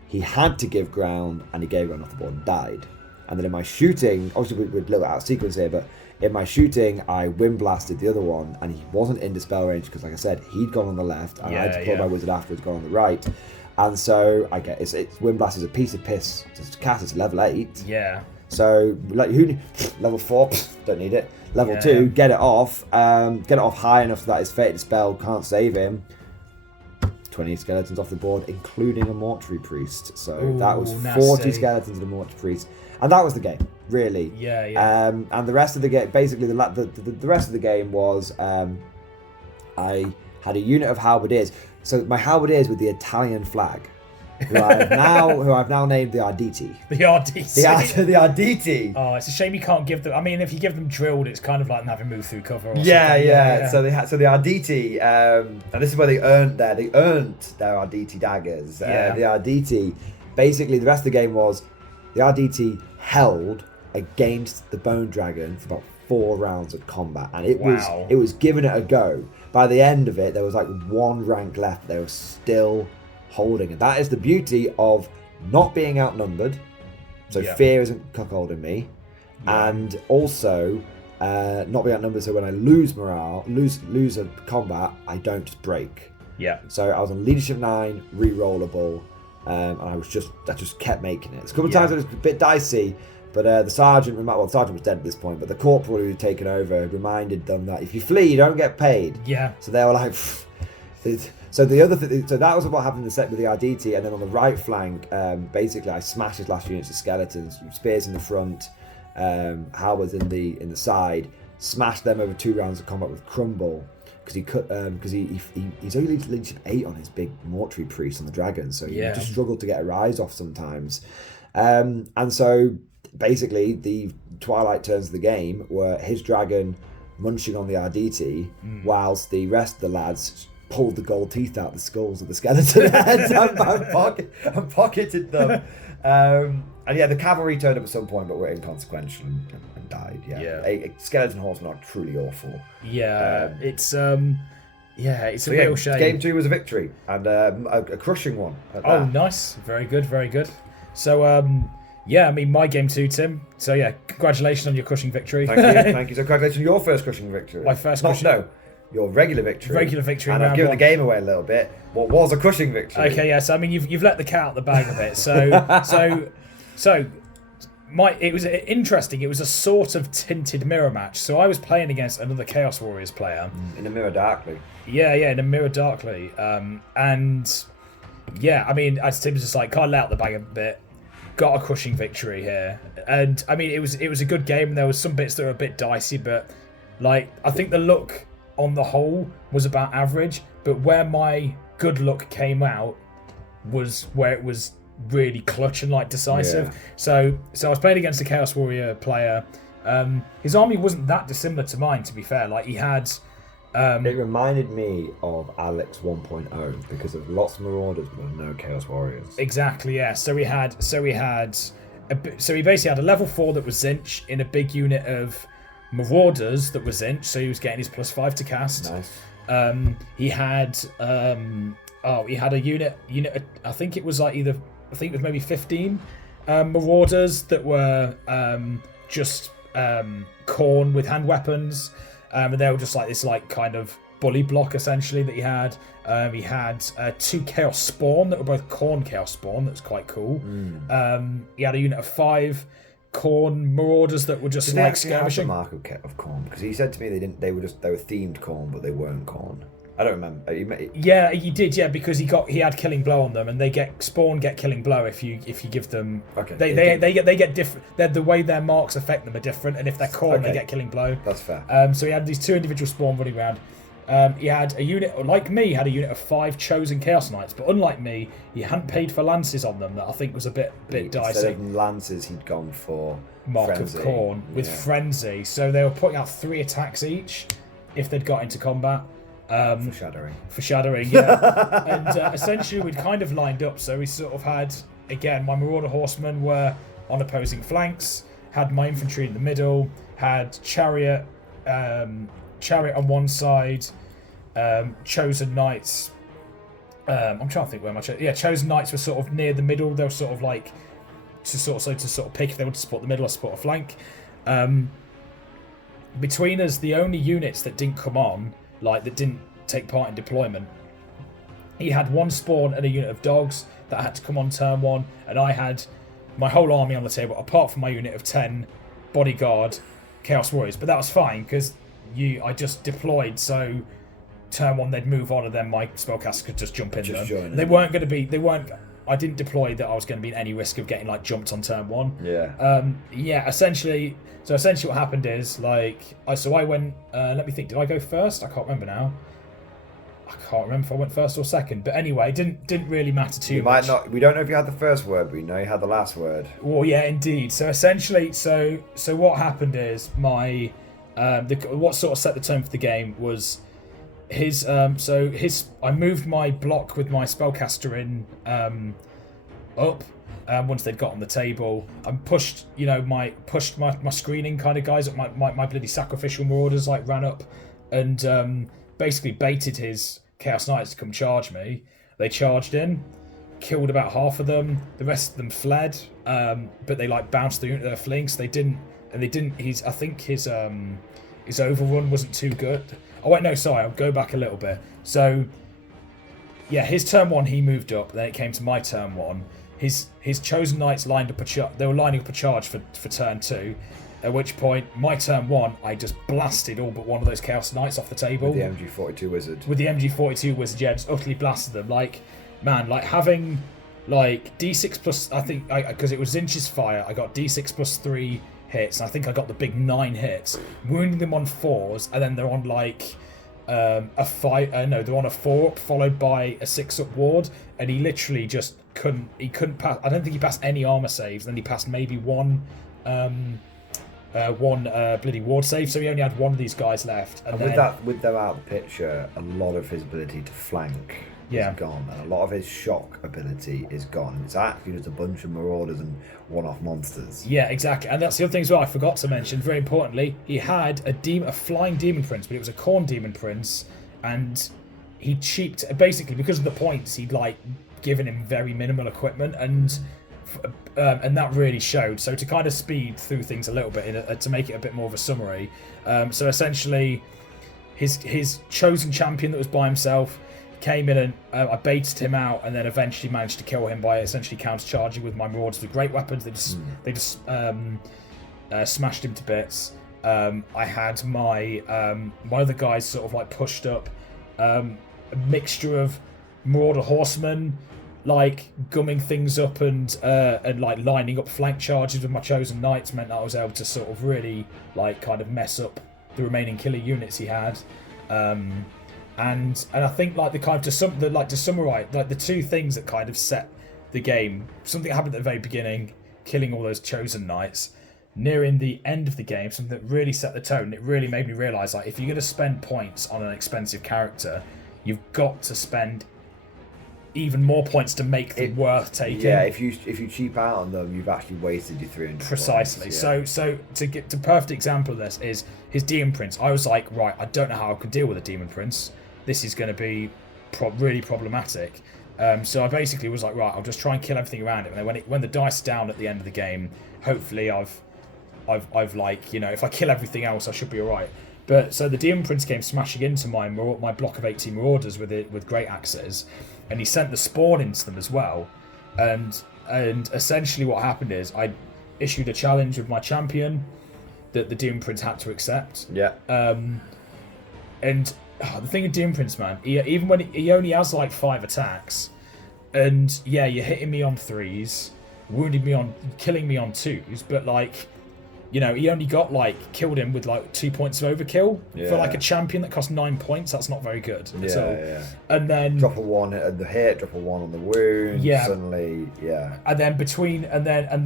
he had to give ground, and he gave ground off the board and died. And then in my shooting, obviously we're a little out of sequence here, but in my shooting, I wind blasted the other one, and he wasn't in dispel range because, like I said, he'd gone on the left, and I deployed my wizard afterwards, gone on the right. And so I get it's Wind Blast is a piece of piss to cast. It's level 8. Yeah. So like level 4, don't need it. Level 2, get it off high enough so that his fated spell can't save him. 20 skeletons off the board, including a mortuary priest. So that was 40 skeletons and a mortuary priest, and that was the game, really. Yeah. And the rest of the game, basically the rest of the game was I had a unit of halberdiers. So my halberdiers with the Italian flag, who I've now named the Arditi. The Arditi. The Arditi. Oh, it's a shame you can't give them. I mean, if you give them drilled, it's kind of like them having moved through cover. Or Yeah. So the Arditi, and this is where they earned their Arditi daggers. The Arditi, basically, the rest of the game was the Arditi held against the Bone Dragon for about 4 rounds of combat, and it was giving it a go. By the end of it, there was like 1 rank left. They were still holding, and that is the beauty of not being outnumbered. So fear isn't cuckolding me, and also not being outnumbered. So when I lose morale, lose a combat, I don't just break. Yeah. So I was on leadership 9, re-rollable, and I just kept making it. A couple of times it was a bit dicey. But the sergeant was dead at this point, but the corporal who had taken over reminded them that if you flee, you don't get paid. Yeah. So they were like, so the other thing, so that was what happened in the set with the RDT, and then on the right flank, basically I smashed his last units of skeletons, spears in the front, halberds in the side, smashed them over 2 rounds of combat with crumble. Because he's only leadership 8 on his big mortuary priest on the dragon, so he just struggled to get a rise off sometimes. And so basically the twilight turns of the game were his dragon munching on the RDT, whilst the rest of the lads pulled the gold teeth out the skulls of the skeleton heads and pocketed them. And yeah, the cavalry turned up at some point, but were inconsequential and died. A skeleton horsemen are truly awful. It's a real shame. Game 2 was a victory and a crushing one. Oh, nice, very good. So I mean, my game 2, Tim. So yeah, congratulations on your crushing victory. Thank you. So congratulations on your first crushing victory. My first your regular victory. And I've given the game away a little bit. What was a crushing victory? Okay, yeah. So I mean, you've let the cat out the bag a bit. It was interesting. It was a sort of tinted mirror match. So I was playing against another Chaos Warriors player. In a mirror darkly. Yeah, in a mirror darkly. And yeah, I mean, as Tim was just like, kind of let out the bag a bit. Got a crushing victory here, and I mean, it was a good game. And there was some bits that were a bit dicey, but like I think the look on the whole was about average. But where my good luck came out was where it was really clutch and like decisive. Yeah. So I was playing against a Chaos Warrior player. His army wasn't that dissimilar to mine, to be fair. Like he had. It reminded me of Alex 1.0 because of lots of Marauders but no Chaos Warriors. Exactly, yeah. So he basically had a level 4 that was Zinch in a big unit of Marauders that was Zinch, so he was getting his +5 to cast. Nice. He had a unit. I think it was maybe 15 Marauders that were just Khorne with hand weapons. And they were just like this kind of bully block essentially that he had. He had 2 Chaos Spawn that were both Khorne Chaos Spawn. That was quite cool. He had a unit of 5 Khorne Marauders that were just skirmishing. The mark of Khorne, because he said to me they were themed Khorne, but they weren't Khorne. I don't remember. Yeah, he did. Yeah, because he had Killing Blow on them, and they get Killing Blow if you give them. Okay. They get different. The way their marks affect them are different, and if they're Khorne, they get Killing Blow. That's fair. So he had these 2 individual Spawn running around. He had a unit, like me, had a unit of 5 chosen Chaos Knights, but unlike me, he hadn't paid for lances on them. That I think was a bit dicey. Instead of lances, he'd gone for Mark Frenzy. Of Khorne with Frenzy. So they were putting out 3 attacks each if they'd got into combat. Foreshadowing, yeah. And essentially we'd kind of lined up, so we sort of had, again, my Marauder Horsemen were on opposing flanks, had my infantry in the middle, had Chariot on one side, Chosen Knights, I'm trying to think where my Chosen Knights were sort of near the middle. They were sort of like to sort of pick if they wanted to support the middle or support a flank. Between us, the only units that didn't come on, like that didn't take part in deployment, he had 1 Spawn and a unit of dogs that had to come on turn 1, and I had my whole army on the table apart from my unit of 10 bodyguard Chaos Warriors. But that was fine because I just deployed, so turn 1 they'd move on, and then my spellcaster could just jump in them. I didn't deploy that I was going to be in any risk of getting jumped on turn 1. Essentially what happened is I went, let me think, did I go first? I can't remember now. I can't remember if I went first or second, but anyway, it didn't really matter too much. We don't know if you had the first word, but we know you had the last word. Well, yeah, indeed. So essentially, so what happened is what sort of set the tone for the game was I moved my block with my spellcaster in up once they'd got on the table, and pushed my screening kind of guys up, my bloody sacrificial marauders ran up and basically baited his Chaos Knights to come charge me. They charged in, killed about half of them. The rest of them fled, but they bounced the unit they're fleeing, so they didn't. I think his overrun wasn't too good. Oh wait, no, sorry, I'll go back a little bit. So yeah, his turn 1 he moved up. Then it came to my turn 1. his chosen knights lined up they were lining up a charge for turn 2. At which point, my turn 1, I just blasted all but one of those Chaos Knights off the table. With the MG42 wizard. With the MG42 wizard, yeah, just utterly blasted them. Like, man, like having like D6 plus, I think, because it was Zinch's fire, I got D6 plus 3 hits, and I think I got the big 9 hits, wounding them on 4s, and then they're on like they're on a 4-up followed by a 6-up ward, and he literally just couldn't pass. I don't think he passed any armor saves. Then he passed maybe one bloody ward save, so he only had one of these guys left. And then, with them out of the picture, a lot of his ability to flank is gone, and a lot of his shock ability is gone. It's actually just a bunch of marauders and one-off monsters. Yeah, exactly, and that's the other thing as well. I forgot to mention, very importantly, he had a flying demon prince, but it was a corn demon prince, and he cheaped basically because of the points. He'd like given him very minimal equipment, and that really showed. So to kind of speed through things a little bit, to make it a bit more of a summary. So essentially, his chosen champion that was by himself came in, and I baited him out, and then eventually managed to kill him by essentially counter-charging with my marauders with great weapons. They just smashed him to bits. I had my other guys sort of like pushed up, a mixture of marauder horsemen, like gumming things up and like lining up flank charges with my chosen knights meant that I was able to sort of really like kind of mess up the remaining killer units he had. And I think like to summarize, like the two things that kind of set the game, something happened at the very beginning, killing all those chosen knights. Nearing the end of the game, something that really set the tone. It really made me realise, like, if you're going to spend points on an expensive character, you've got to spend even more points to make them worth taking. Yeah, if you cheap out on them, you've actually wasted your 300 precisely points, yeah. So to get the perfect example of this is his demon prince. I was like, right, I don't know how I could deal with a demon prince. This is going to be really problematic. So I basically was like, right, I'll just try and kill everything around it. And then when the dice are down at the end of the game, hopefully I've like, you know, if I kill everything else, I should be all right. But so the demon prince came smashing into my block of 18 marauders with great axes, and he sent the spawn into them as well. And essentially what happened is I issued a challenge with my champion that the demon prince had to accept. Yeah. And the thing with demon prince, man, even when he only has like 5 attacks, and yeah, you're hitting me on 3s, killing me on 2s, but like, you know, he only got like killed him with like 2 points of overkill for like a champion that cost 9 points. That's not very good. Yeah. And then drop a 1 at the hit, drop a 1 on the wound. Yeah. Suddenly, yeah. And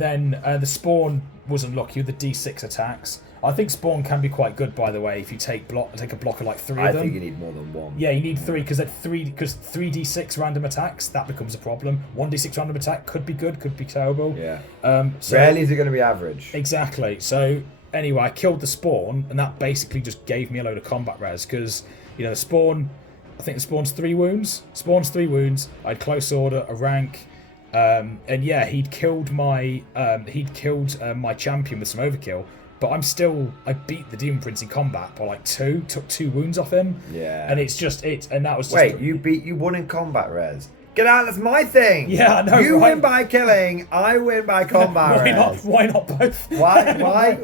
then the spawn was unlucky with the D6 attacks. I think spawn can be quite good, by the way, if you take a block of like 3 of them. I think you need more than 1. Yeah, you need 3 because 3d6 random attacks, that becomes a problem. 1d6 random attack could be good, could be terrible. Yeah. So, rarely is it going to be average. Exactly. So anyway, I killed the spawn, and that basically just gave me a load of combat res because, you know, the spawn, I think the spawn's 3 wounds. Spawn's 3 wounds. I had close order, a rank. And yeah, he'd killed my champion with some overkill. But I beat the demon prince in combat by like 2, took 2 wounds off him. Yeah. And that was just... Wait, you won in combat res? Get out, that's my thing! Yeah, I know, You right? win by killing, I win by combat res. Why not both? Why?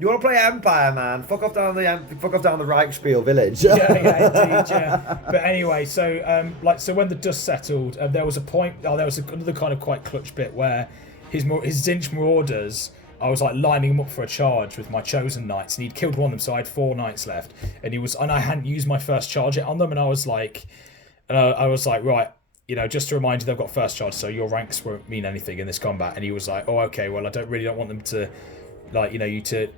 You want to play Empire, man? Fuck off down the Reichspiel village. Yeah, indeed, yeah. But anyway, so so when the dust settled, there was a point... there was another kind of quite clutch bit where his Zinch Marauders... I was like lining him up for a charge with my chosen knights, and he'd killed one of them, so I had 4 knights left. And I hadn't used my first charge yet on them, and I was like, right, you know, just to remind you, they've got first charge, so your ranks won't mean anything in this combat. And he was like, oh, okay, well, I don't want them to, like, you know, to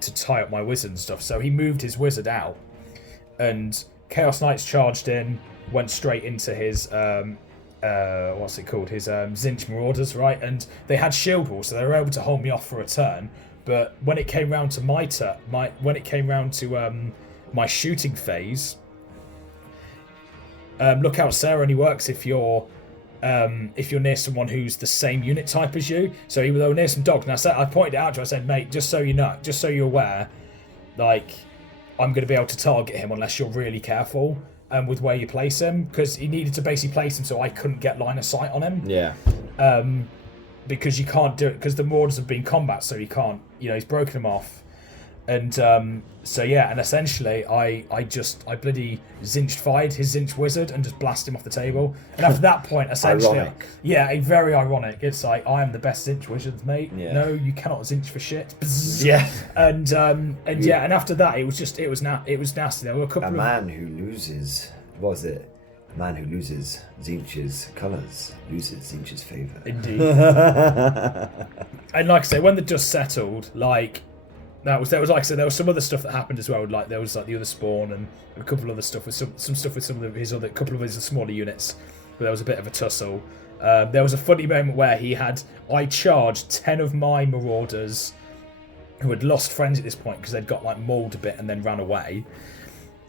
tie up my wizard and stuff. So he moved his wizard out, and Chaos Knights charged in, went straight into his what's it called? His Zinch Marauders, right? And they had shield wall, so they were able to hold me off for a turn. But when it came round to my shooting phase, look how Sarah only works if you're near someone who's the same unit type as you. So they were near some dogs. And I pointed it out to her. I said, mate, just so you're aware, like, I'm going to be able to target him unless you're really careful. With where you place him, because he needed to basically place him so I couldn't get line of sight on him. Yeah. because you can't do it because the Marauders have been combat, so he can't. He's broken them off. And so yeah, and essentially I bloody fired his Zinch wizard and just blasted him off the table. And after that point, essentially, Ironic. very ironic. It's like, I am the best Zinch wizard, mate. Yeah. No, you cannot Zinch for shit. Yeah. And after that, it was nasty. There were a couple of man who loses. What was it? A man who loses Zinch's colours loses Zinch's favour. Indeed. And like I say, when the dust settled, like. There was like I said, there was some other stuff that happened as well. Like there was like the other spawn and a couple of other stuff with some stuff with some of his other couple of his smaller units. Where there was a bit of a tussle. There was a funny moment where I charged 10 of my Marauders, who had lost friends at this point because they'd got like mauled a bit and then ran away,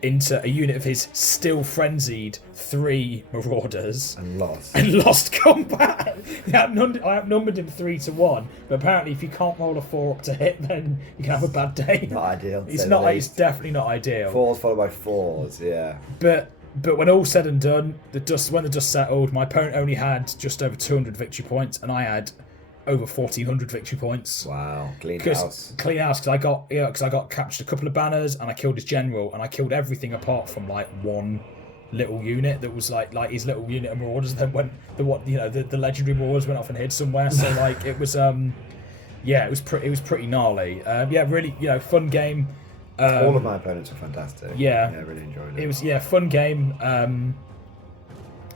into a unit of his still frenzied 3 Marauders And lost combat. I outnumbered him 3-1, but apparently if you can't roll a 4 up to hit, then you can have a bad day. Not ideal. It's definitely not ideal. 4s followed by 4s, yeah. But when all said and done, when the dust settled, my opponent only had just over 200 victory points, and I had over 1,400 victory points. Wow, clean house because I got captured a couple of banners and I killed his general and I killed everything apart from like one little unit that was like his little unit of Marauders. Then when the legendary Marauders went off and hid somewhere. So like it was it was pretty gnarly. Really fun game. All of my opponents were fantastic. Yeah, I really enjoyed it. It was fun game.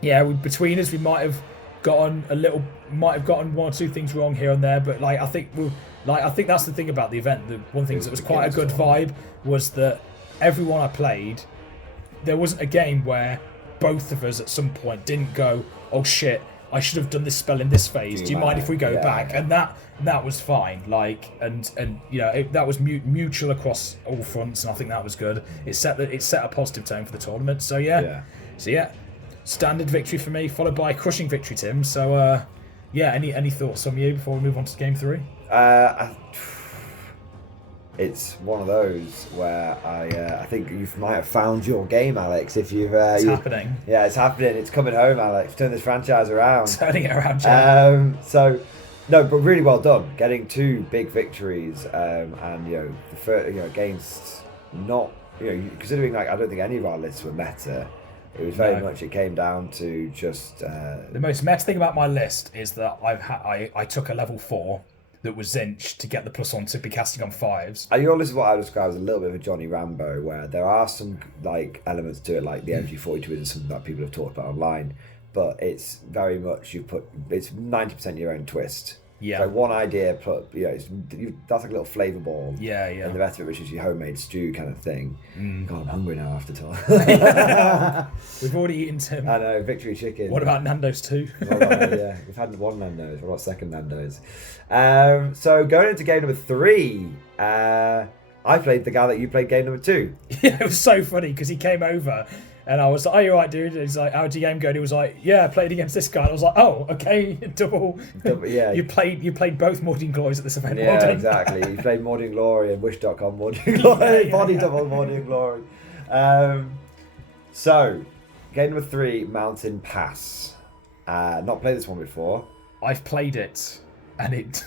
Between us we might have gotten 1 or 2 things wrong here and there, but I think that's the thing about the event. The one thing that was quite a good vibe was that everyone I played, there wasn't a game where both of us at some point didn't go, oh shit, I should have done this spell in this phase. Do you mind if we go back? And that was fine. That was mutual across all fronts, and I think that was good. It set a positive tone for the tournament. So yeah. Standard victory for me, followed by crushing victory, Tim. So, any thoughts from you before we move on to game 3? It's one of those where I think you might have found your game, Alex. If you've happening. Yeah, it's happening. It's coming home, Alex. Turn this franchise around. Turning it around, Jim. No, but really well done. Getting 2 big victories, and against not considering I don't think any of our lists were meta. It was very much. It came down to just the most meta thing about my list is that I took a level 4 that was Zinch to get the +1 to be casting on 5s. Your list is what I would describe as a little bit of a Johnny Rambo, where there are some elements to it, like the MG42 is something that people have talked about online, but it's very much it's 90% your own twist. Yeah. So one idea, that's like a little flavour ball. Yeah. And the rest of it, which is your homemade stew kind of thing. God, I'm hungry now after talk. We've already eaten, Tim. I know, victory chicken. What about Nando's too? Yeah, we've had 1 Nando's. What about second Nando's? So going into game number 3, I played the guy that you played game number 2. Yeah, it was so funny because he came over. And I was like, "Oh, you alright, dude?" And he's like, "How'd your game go?" And he was like, "Yeah, I played against this guy." And I was like, "Oh, okay, double." Yeah. You played both Mordian Glories at this event. Yeah, well done. exactly. You played Mordian Glory and Wish.com Mordian Glory, body double Mordian Glory. So, game number 3, Mountain Pass. Not played this one before. I've played it, and it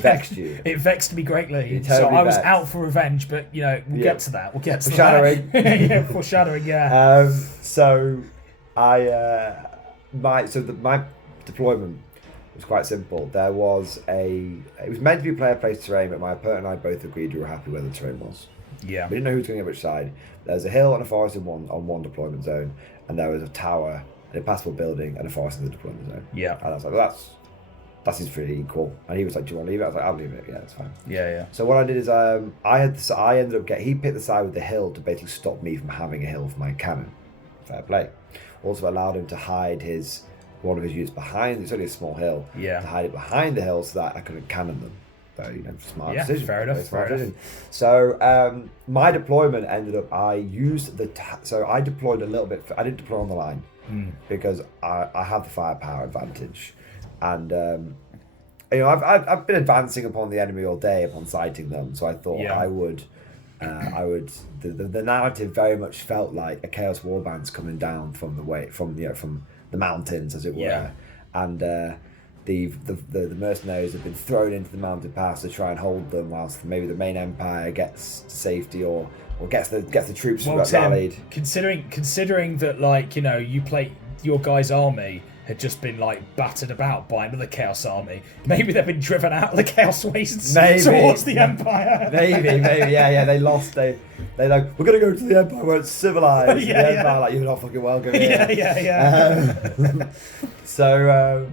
vexed you. It vexed me greatly. Totally so I was vexed. out for revenge, but we'll get to that. We'll get to foreshadowing. that. Yeah, foreshadowing. Yeah. So my deployment was quite simple. It was meant to be player-placed terrain, but my opponent and I both agreed we were happy where the terrain was. Yeah. We didn't know who was going to get which side. There was a hill and a forest on one deployment zone, and there was a tower, an impassable building, and a forest in the deployment zone. Yeah. And I was like, well, that seems pretty equal. And he was like, do you want to leave it? I was like, I'll leave it. Yeah, that's fine. Yeah. So what I did is he picked the side with the hill to basically stop me from having a hill for my cannon. Fair play. Also allowed him to hide one of his units behind. It's only a small hill. Yeah. To hide it behind the hill so that I couldn't cannon them. Very smart decision. Fair enough. So my deployment ended up. I deployed a little bit. I didn't deploy on the line because I have the firepower advantage. And I've been advancing upon the enemy all day upon sighting them, so I thought I would. The narrative very much felt like a Chaos Warband's coming down from the mountains, as it were, and the mercenaries have been thrown into the mountain pass to try and hold them, whilst maybe the main empire gets to safety or gets the troops rallied. Considering that, like, you know, your guy's army had just been like battered about by another Chaos army. Maybe they've been driven out of the Chaos wastes towards the Empire. Maybe, yeah. They lost. They like, we're gonna go to the Empire where it's civilized. The Empire, like, you're not fucking welcome here. So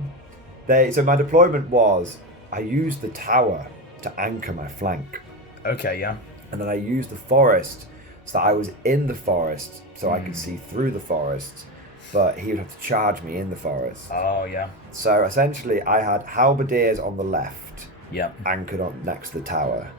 my deployment was, I used the tower to anchor my flank. Okay, yeah. And then I used the forest, so I was in the forest, so I could see through the forest. But he would have to charge me in the forest. Oh, yeah. So essentially, I had halberdiers on the left, yeah, anchored on next to the tower.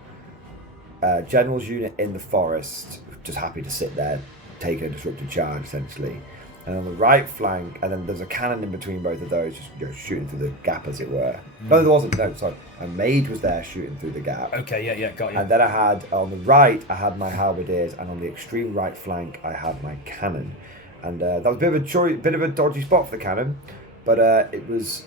General's unit in the forest, just happy to sit there, take a disruptive charge, essentially. And on the right flank, and then there's a cannon in between both of those, just shooting through the gap, as it were. No, there wasn't. No, sorry. A maid was there shooting through the gap. Okay, yeah, got you. And then I had, on the right, I had my halberdiers, and on the extreme right flank, I had my cannon. And that was a bit of a dodgy spot for the cannon, but it was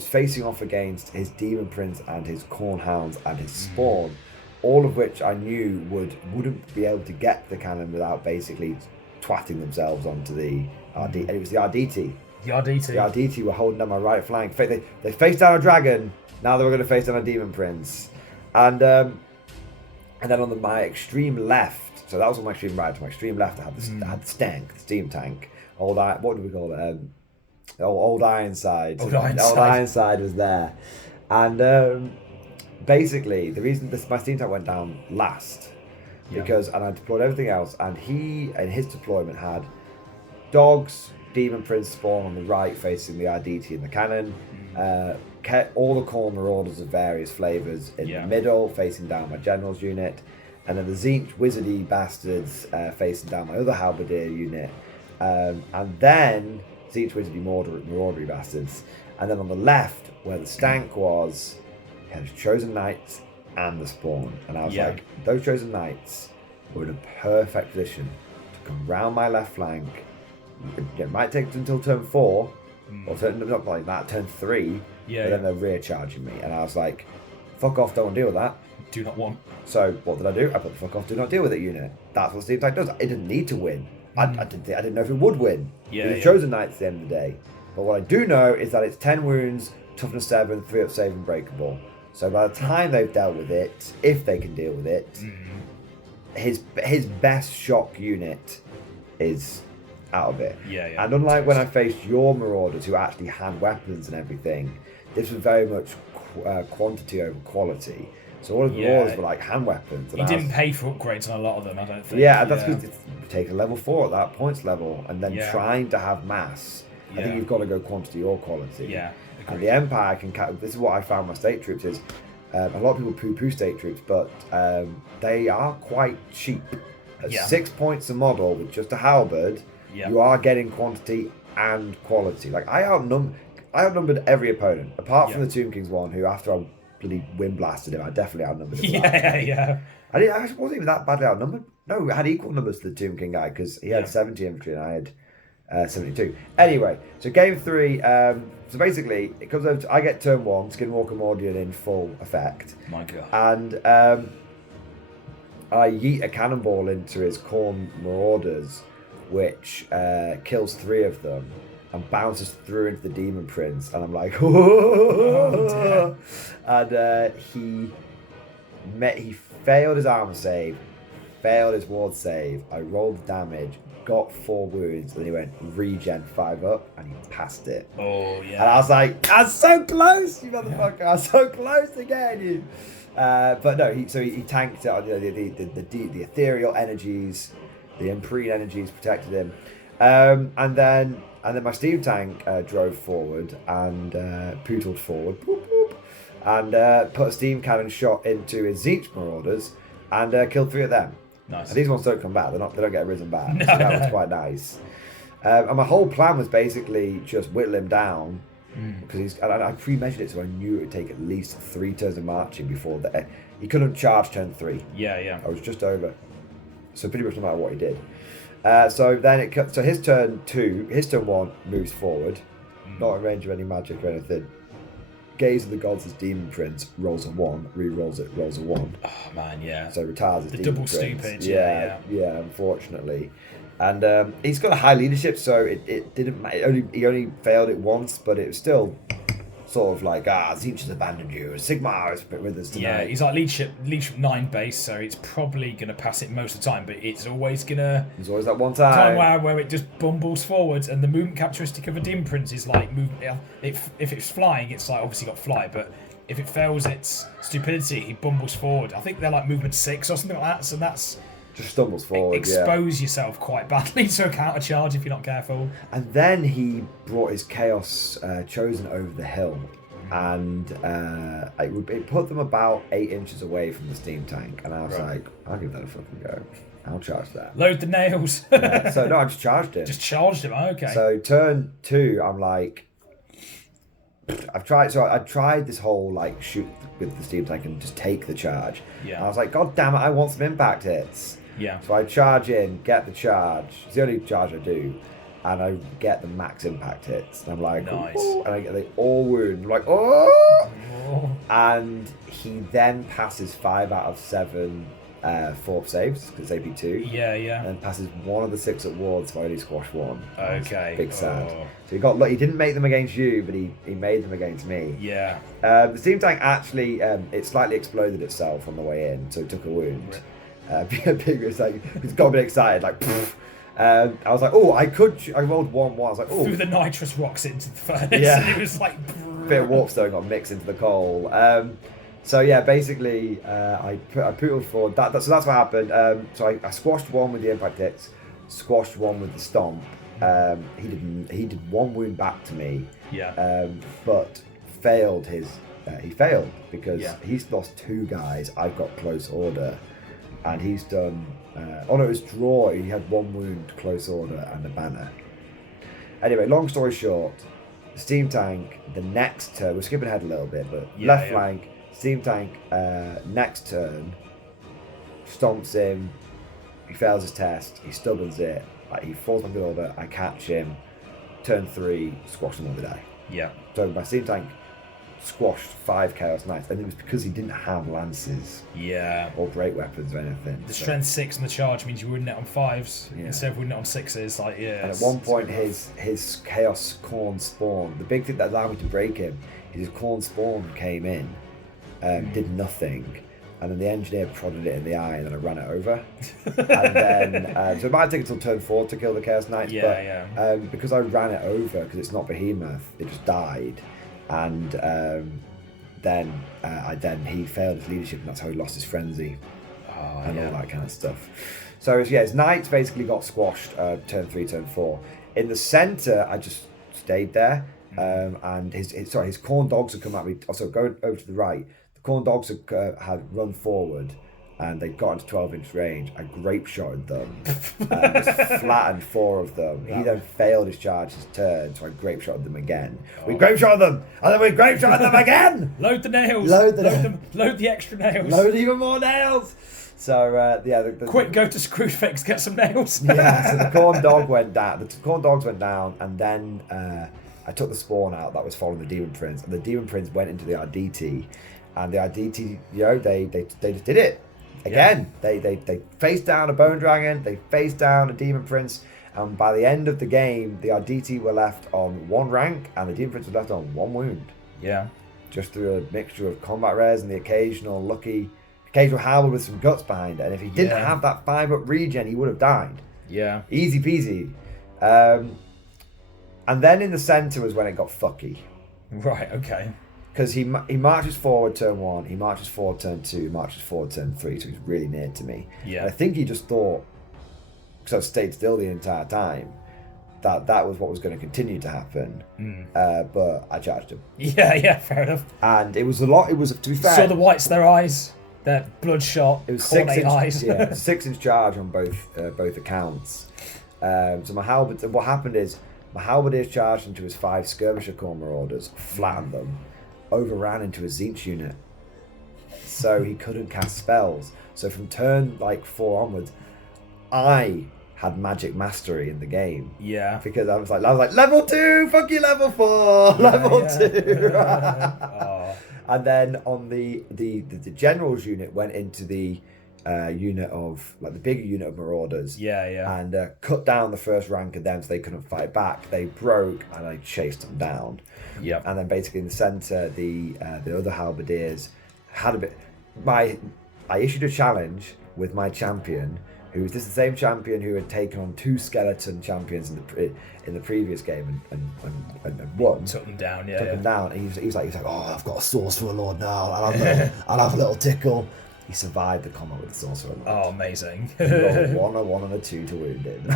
facing off against his Demon Prince and his Corn Hounds and his Spawn, all of which I knew wouldn't be able to get the cannon without basically twatting themselves onto the RD. And it was the RDT. The RDT were holding down my right flank. They faced down a dragon. Now they were going to face down a Demon Prince, and then on my extreme left. So that was on my extreme right. To my extreme left, I had the Stank, the steam tank. What do we call it? Old Ironside. Old Ironside was there, and basically the reason my steam tank went down last because I deployed everything else, and he in his deployment had dogs, Demon Prince Spawn on the right facing the RDT and the cannon. All the Corn Marauders of various flavours in the middle facing down my General's unit. And then the Tzeentch Wizardy bastards facing down my other halberdier unit. And then Tzeentch Wizardy Maraudery bastards. And then on the left, where the Stank was, he had his Chosen Knights and the Spawn. And I was like, those Chosen Knights were in a perfect position to come round my left flank. It might take until turn 4, or not like that, turn 3. But then they're rear charging me. And I was like, fuck off, don't want to deal with that. Do not want. So what did I do? I put the fuck off, do not deal with it unit. That's what Steam Tank does. It didn't need to win. I didn't know if it would win. It was Chosen Knights at the end of the day. But what I do know is that it's 10 wounds, toughness 7, 3 up save and breakable. So by the time they've dealt with it, if they can deal with it, his best shock unit is out of it. And unlike when I faced your Marauders who actually had weapons and everything, this was very much quantity over quality. So all of the Marauders were like hand weapons. He didn't pay for upgrades on a lot of them, I don't think. Yeah, that's because it's take a level 4 at that points level, and then trying to have mass. I think you've got to go quantity or quality. Yeah. And the Empire can. This is what I found my state troops is. A lot of people poo-poo state troops, but they are quite cheap. At 6 points a model with just a halberd, you are getting quantity and quality. Like I outnumbered every opponent, apart from the Tomb Kings one, who after I bloody wind blasted him, I definitely outnumbered him. I wasn't even that badly outnumbered. No, I had equal numbers to the Tomb King guy because he had 70 infantry and I had 72. Anyway, so game 3. So basically, it comes over to I get turn 1, Skinwalker Mordian in full effect. My God. And I yeet a cannonball into his Corn Marauders, which kills 3 of them and bounces through into the Demon Prince, and I'm like, oh, and he failed his armor save, failed his ward save. I rolled the damage, got 4 wounds, and then he went regen 5 up, and he passed it. Oh yeah. And I was like, I'm so close, you motherfucker! I'm so close to getting you. But no, he tanked it on the ethereal energies, the Imprene energies protected him, and then my steam tank drove forward and pootled forward, boop, boop, and put a steam cannon shot into his Tzeentch Marauders and killed 3 of them. Nice. And these ones don't come back; they don't get risen back. No, so that was quite nice. And my whole plan was basically just whittle him down because I pre-measured it, so I knew it would take at least 3 turns of marching before he couldn't charge turn 3. Yeah. I was just over, so pretty much no matter what he did. So then so his turn 2, his turn 1 moves forward, not in range of any magic or anything. Gaze of the Gods as Demon Prince, rolls a 1, re-rolls it, rolls a 1. Oh man, yeah. So retires as The Demon double Prince. stupid, Yeah, unfortunately. And he's got a high leadership, so it didn't matter. He only failed it once, but it was still sort of like, Tzeentch has abandoned you. Sigmar is with us tonight. Yeah, he's like leadership 9 base, so it's probably going to pass it most of the time, but it's always going to... There's always that one time. Where it just bumbles forwards, and the movement characteristic of a Demon Prince is like, if it's flying, it's like obviously got fly, but if it fails its stupidity, he bumbles forward. I think they're like movement 6 or something like that, so that's... Just stumbles forward, expose yourself quite badly to a counter charge if you're not careful. And then he brought his Chaos Chosen over the hill, and it put them about 8 inches away from the steam tank. And I was like, I'll give that a fucking go. I'll charge that. Load the nails. So no, I just charged him. Just charged him. Okay. So turn 2, I'm like, I tried this whole like shoot with the steam tank and just take the charge. Yeah. And I was like, God damn it, I want some impact hits. Yeah. So I charge in, get the charge. It's the only charge I do, and I get the max impact hits. And I'm like, nice. Ooh, and I get the all wound. I'm like, oh! And he then passes 5 out of 7 4th saves because it's AP2. Yeah, yeah. And passes 1 of the 6 at wards, so I only squashed 1. Okay. Big sad. So he got lucky. He didn't make them against you, but he made them against me. Yeah. The steam tank actually it slightly exploded itself on the way in, so it took a wound. It's like he's got a bit excited, like. I was like, oh, I rolled 1-1. I was like, oh. Threw the nitrous rocks into the furnace, and it was like. Bit of warp stone got mixed into the coal. So yeah, basically, I put forward that. So that's what happened. So I squashed 1 with the impact hits, squashed 1 with the stomp. He did 1 wound back to me. Yeah. But failed his. He failed because he's lost 2 guys. I've got close order, and he's done. It was draw. He had 1 wound, close order, and a banner. Anyway, long story short, the steam tank. The next turn, we're skipping ahead a little bit, but left flank. Steam tank, next turn, stomps him, he fails his test, he stubborns it, he falls on good order, I catch him, turn 3, squash him on the die. Yeah. So my steam tank squashed 5 Chaos Knights, and it was because he didn't have lances. Yeah. Or great weapons or anything. The strength 6 and the charge means you wouldn't it on 5s instead of wouldn't it on 6s. Like, yeah. And at one point, his Chaos Corn spawn, the big thing that allowed me to break him, his Corn spawn came in. Did nothing, and then the engineer prodded it in the eye, and then I ran it over. And then, so it might take until turn 4 to kill the Chaos Knights, but because I ran it over, because it's not Behemoth, it just died. And then he failed his leadership, and that's how he lost his frenzy and all that kind of stuff. So yeah, his Knights basically got squashed turn 3, turn 4. In the centre, I just stayed there, and his Corn Dogs had come at me. Also, going over to the right. Corn Dogs had run forward, and they got into 12-inch range. I grape shotted them, just flattened 4 of them. He then failed his charge his turn, so I grape shotted them again. We grape shotted them, and then we grape shotted them again. Load the nails. Load the extra nails. Load even more nails. So quick, go to Screwfix, get some nails. Yeah, so the Corn Dog went down. The Corn Dogs went down, and then I took the spawn out that was following the Demon Prince, and the Demon Prince went into the RDT. And the IDT, they just did it again. Yeah. They faced down a Bone Dragon, they faced down a Demon Prince, and by the end of the game, the RDT were left on 1 rank, and the Demon Prince was left on 1 wound. Yeah. Just through a mixture of combat rares and the occasional Halberd with some guts behind it. And if he didn't have that 5-up regen, he would have died. Yeah. Easy peasy. And then in the centre was when it got fucky. Right. Okay. Because he marches forward turn 1, he marches forward turn 2, he marches forward turn 3, so he's really near to me. Yeah. And I think he just thought, because I stayed still the entire time, that was what was going to continue to happen. But I charged him. Yeah, fair enough. And it was a lot. It was, to be fair, saw the whites of their eyes, their bloodshot. It was 6-inch eyes. 6-inch charge on both accounts. So my halberd. What happened is my halberdier charged into his 5 skirmisher corps marauders, flattened them. Overran into a Tzeentch unit, so he couldn't cast spells. So from turn 4 onwards, I had magic mastery in the game. Yeah. Because I was like level 2, fuck you, level 4, level 2. Oh. And then on the generals unit went into the unit of like the bigger unit of marauders. Yeah. And cut down the first rank of them so they couldn't fight back. They broke and I chased them down. Yeah. And then basically in the center, the other halberdiers had a bit. I issued a challenge with my champion, who was the same champion who had taken on 2 skeleton champions in the previous game and won. Took them down, yeah. Took them down. And he was like, oh, I've got a sorcerer lord now. I'll have a little tickle. He survived the combat with the sorcerer lord. Oh, amazing. He rolled a 1 and a 2 to wound him.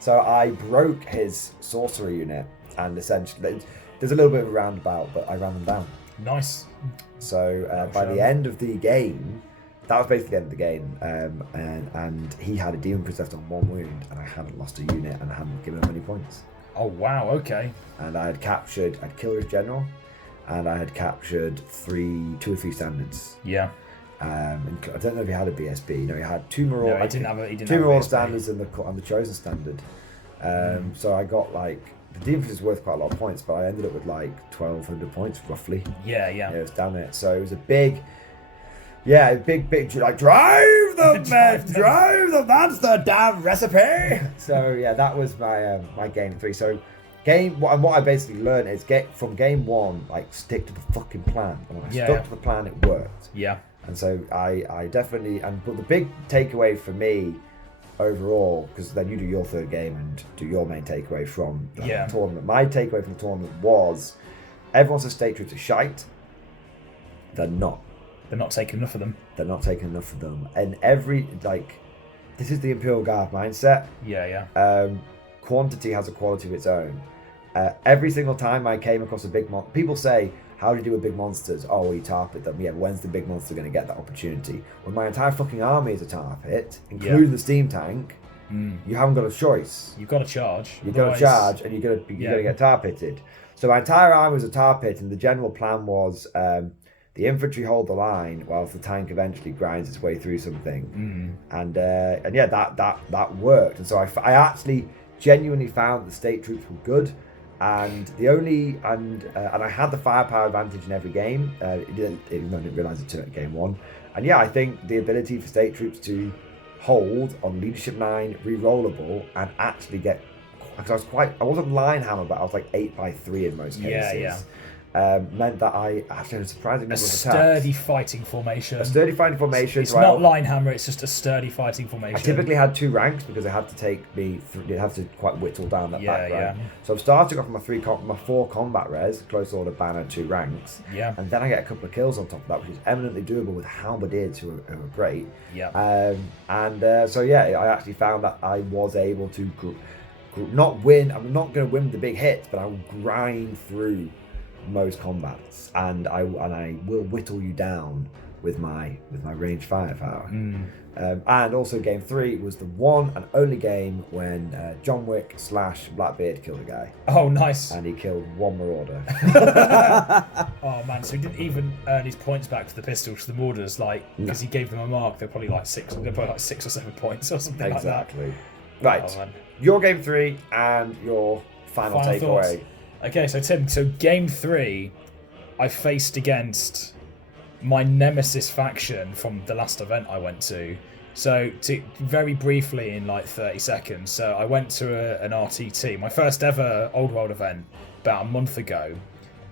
So I broke his sorcerer unit, and essentially there's a little bit of a roundabout, but I ran them down. Nice. So by the end of the game, that was basically the end of the game, and he had a demon priest on 1 wound, and I hadn't lost a unit, and I hadn't given him any points. Oh wow, okay. And I'd killed his general, and I had captured 2 or 3 standards. Yeah. And I don't know if he had a BSB. No, he had 2 marauder. No, he didn't have a 2 marauder standards and the chosen standard. So I got like the demon priest is worth quite a lot of points, but I ended up with like 1,200 points roughly. Yeah. It was damn it. So it was a big. Yeah, big, like, drive them, men, drive them, that's the damn recipe. So, yeah, that was my my game 3. So, what I basically learned is from game 1, like, stick to the fucking plan. And when I stuck to the plan, it worked. Yeah. And so, I definitely, but the big takeaway for me overall, because then you do your 3rd game and do your main takeaway from the tournament. My takeaway from the tournament was, everyone says state troops are shite. They're not. They're not taking enough of them. They're not taking enough of them. And this is the Imperial Guard mindset. Yeah. Quantity has a quality of its own. Every single time I came across a big monster, people say, how do you deal with big monsters? Oh, well, you tar pit them. Yeah, but when's the big monster going to get that opportunity? When my entire fucking army is a tar pit, including the steam tank, you haven't got a choice. You've got to charge. You've got to charge, and you're going to get tar pitted. So my entire army was a tar pit, and the general plan was... the infantry hold the line whilst the tank eventually grinds its way through something, and yeah, that worked. And so I actually genuinely found the state troops were good, and I had the firepower advantage in every game. I didn't realise it at game 1, and yeah, I think the ability for state troops to hold on leadership 9, re-rollable, and actually get, because I wasn't line hammer, but I was like 8x3 in most cases. Yeah. Meant that I actually had a surprising number of attacks. Sturdy fighting formation. A sturdy fighting formation. It's not line hammer, it's just a sturdy fighting formation. I typically had 2 ranks because it had to take me through, it had to quite whittle down that back rank. Yeah. So I'm starting off with my 4 combat res, close order, banner, 2 ranks. Yeah. And then I get a couple of kills on top of that, which is eminently doable with halberdiers who are great. Yeah. So yeah, I actually found that I was able to not win. I'm not going to win the big hits, but I will grind through most combats, and I will whittle you down with my ranged firepower. And also game 3 was the one and only game when John Wick / Blackbeard killed a guy. Oh, nice. And he killed 1 marauder. Oh man, so he didn't even earn his points back for the pistols to the marauders, because he gave them a mark. They're probably like 6 or 7 points or something like that. Exactly. Right. Oh, your game 3 and your final takeaway. Okay, so Tim, game 3, I faced against my nemesis faction from the last event I went to. So, very briefly in like 30 seconds, so I went to an RTT, my first ever Old World event, about a month ago,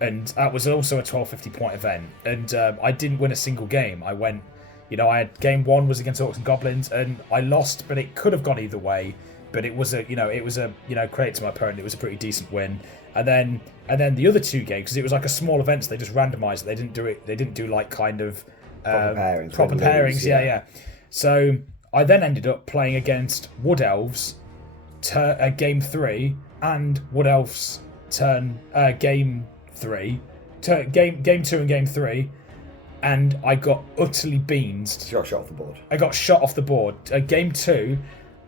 and that was also a 1250 point event, and I didn't win a single game. I went, I had game 1 was against Orcs and Goblins, and I lost, but it could have gone either way. But it was a credit to my opponent. It was a pretty decent win. And then the other 2 games, because it was like a small event, so they just randomised it. They didn't do it. They didn't do like kind of proper pairings. Yeah. So I then ended up playing against Wood Elves, game 3, and Wood Elves game 3, game 2 and game 3, and I got utterly beansed. You got shot off the board. I got shot off the board. Game 2.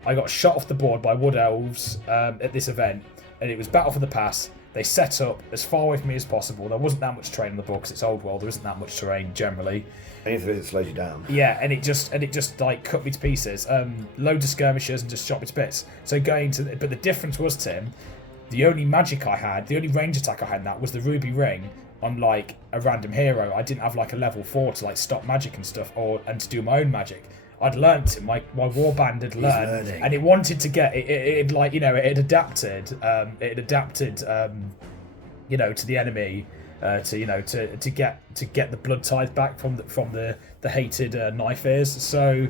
I got shot off the board by Wood Elves at this event, and it was battle for the pass. They set up as far away from me as possible. There wasn't that much terrain in the book because it's old world. There isn't that much terrain generally. Anything that slows you down. Yeah, and it just like cut me to pieces. Loads of skirmishers and just shot me to bits. So but the difference was, Tim, the only magic I had, the only range attack I had in that was the ruby ring on like a random hero. I didn't have like a level 4 to like stop magic and stuff and to do my own magic. I'd learnt it. My warband had learned, and it wanted to get it like, you know, it had adapted. You know, to the enemy, to get the blood ties back from the hated knife ears. So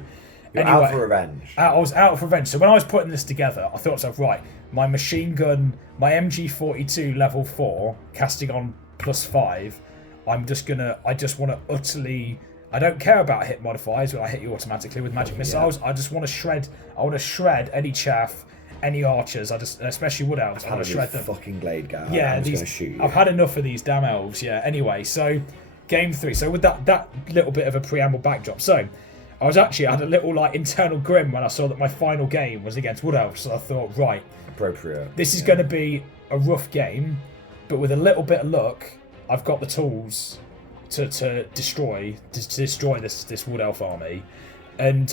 You're anyway, out for revenge. I was out for revenge. So when I was putting this together, I thought to myself, right, my machine gun, my MG42 level 4, casting on +5. I just want to utterly. I don't care about hit modifiers when I hit you automatically with magic missiles. I just want to shred. I want to shred any chaff, any archers. Especially wood elves. I want to shred them. Fucking glade guy. Yeah, I'm just gonna shoot you. I've had enough of these damn elves. Yeah. Anyway, so game 3. So with that little bit of a preamble backdrop. So I had a little like internal grin when I saw that my final game was against wood elves. So I thought, right, appropriate. This is going to be a rough game, but with a little bit of luck, I've got the tools to destroy this wood elf army. And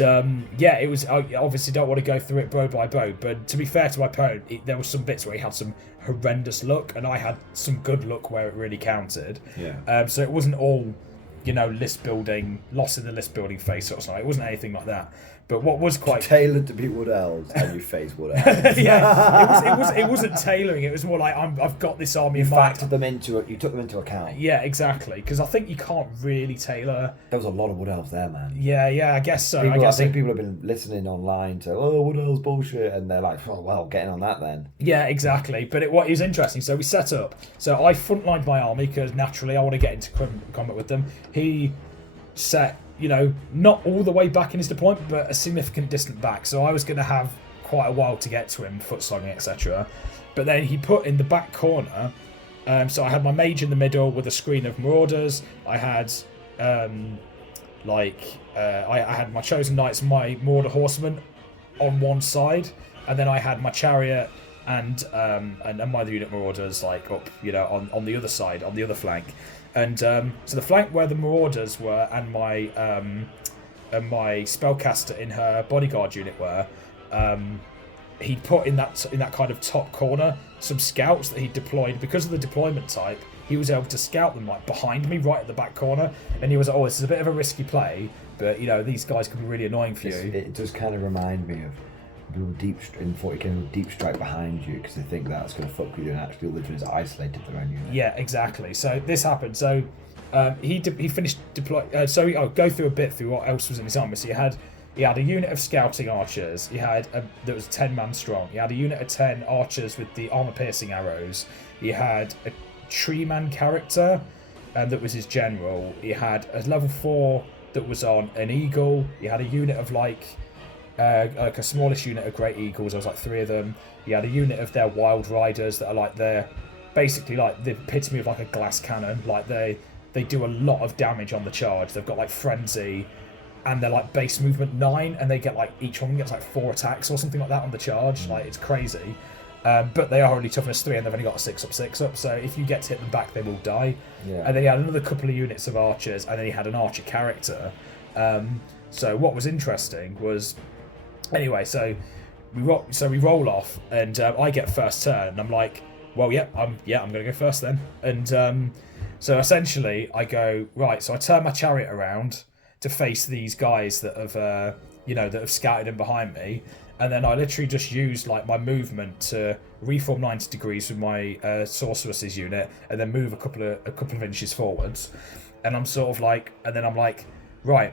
yeah, it was. I obviously don't want to go through it bow by bow, but to be fair to my opponent, there was some bits where he had some horrendous luck, and I had some good luck where it really counted. Yeah. So it wasn't all, you know, list building, loss in the list building phase sort of stuff. It wasn't anything like that. But what was quite tailored to be wood elves, and you face wood elves. Yeah, it wasn't tailoring. It was more like I've got this army in mind. You took them into account. Yeah, exactly. Because I think you can't really tailor. There was a lot of wood elves there, man. Yeah, I guess so. I think people have been listening online to wood elves bullshit, and they're like, oh well, getting on that then. Yeah, exactly. But it was interesting. So we set up. So I frontlined my army because naturally I want to get into combat with them. He set, you know, not all the way back in his deployment, but a significant distance back. So I was going to have quite a while to get to him, foot slogging, etc. But then he put in the back corner. So I had my mage in the middle with a screen of marauders. I had, I had my chosen knights, my marauder horsemen, on one side, and then I had my chariot and my other unit marauders like up, you know, on the other side, on the other flank. And so the flank where the marauders were and my spellcaster in her bodyguard unit were, he'd put in that kind of top corner some scouts that he deployed. Because of the deployment type, he was able to scout them like behind me, right at the back corner. And he was like, oh, this is a bit of a risky play, but you know, these guys could be really annoying for you. It does kind of remind me of in 40k deep strike behind you, because they think that's going to fuck with you, and actually all they're doing is isolated their own unit. Yeah, exactly. So this happened. So he finished deploy. So I'll go through a bit through what else was in his army. So he had a unit of scouting archers. He had that was 10-man strong. He had a unit of 10 archers with the armor-piercing arrows. He had a tree-man character, that was his general. He had a level 4 that was on an eagle. He had a unit of like a smallish unit of great eagles. There was like 3 of them. He had a unit of their wild riders that are like basically like the epitome of like a glass cannon. Like they do a lot of damage on the charge. They've got like frenzy, and they're like base movement 9, and they get like each one gets like 4 attacks or something like that on the charge. Like it's crazy. But they are only toughness 3, and they've only got a 6+6+. So if you get to hit them back, they will die. Yeah. And then he had another couple of units of archers, and then he had an archer character. So what was interesting was, anyway, so we roll off, and I get first turn, and I'm like, well, I'm gonna go first then. And so essentially, I go right. So I turn my chariot around to face these guys that have scouted in behind me. And then I literally just used like my movement to reform 90 degrees with my sorceress's unit, and then move a couple of inches forwards. And I'm sort of like, and then I'm like, right,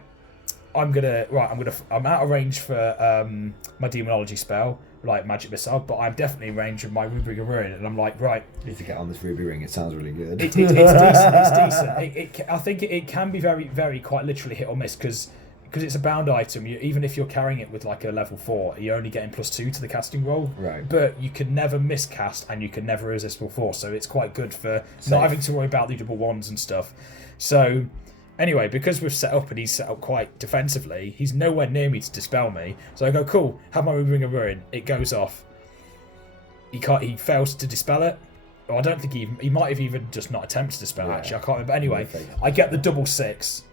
I'm out of range for my demonology spell, like magic missile, but I'm definitely in range of my ruby ruin. And I'm like, right, I need to get on this ruby ring. It sounds really good. It's decent. It's decent. I think it can be very, very quite literally hit or miss, because it's a bound item. Even if you're carrying it with like a level 4, you're only getting +2 to the casting roll. Right. But you can never miscast, and you can never resist force. So it's quite good for not having to worry about the double wands and stuff. So anyway, because we've set up and he's set up quite defensively, he's nowhere near me to dispel me. So I go, cool, have my Ring of Ruin. It goes off. He fails to dispel it. I don't think he might have even just not attempted to spell, actually. I can't remember. Anyway, Okay. I get the double 6,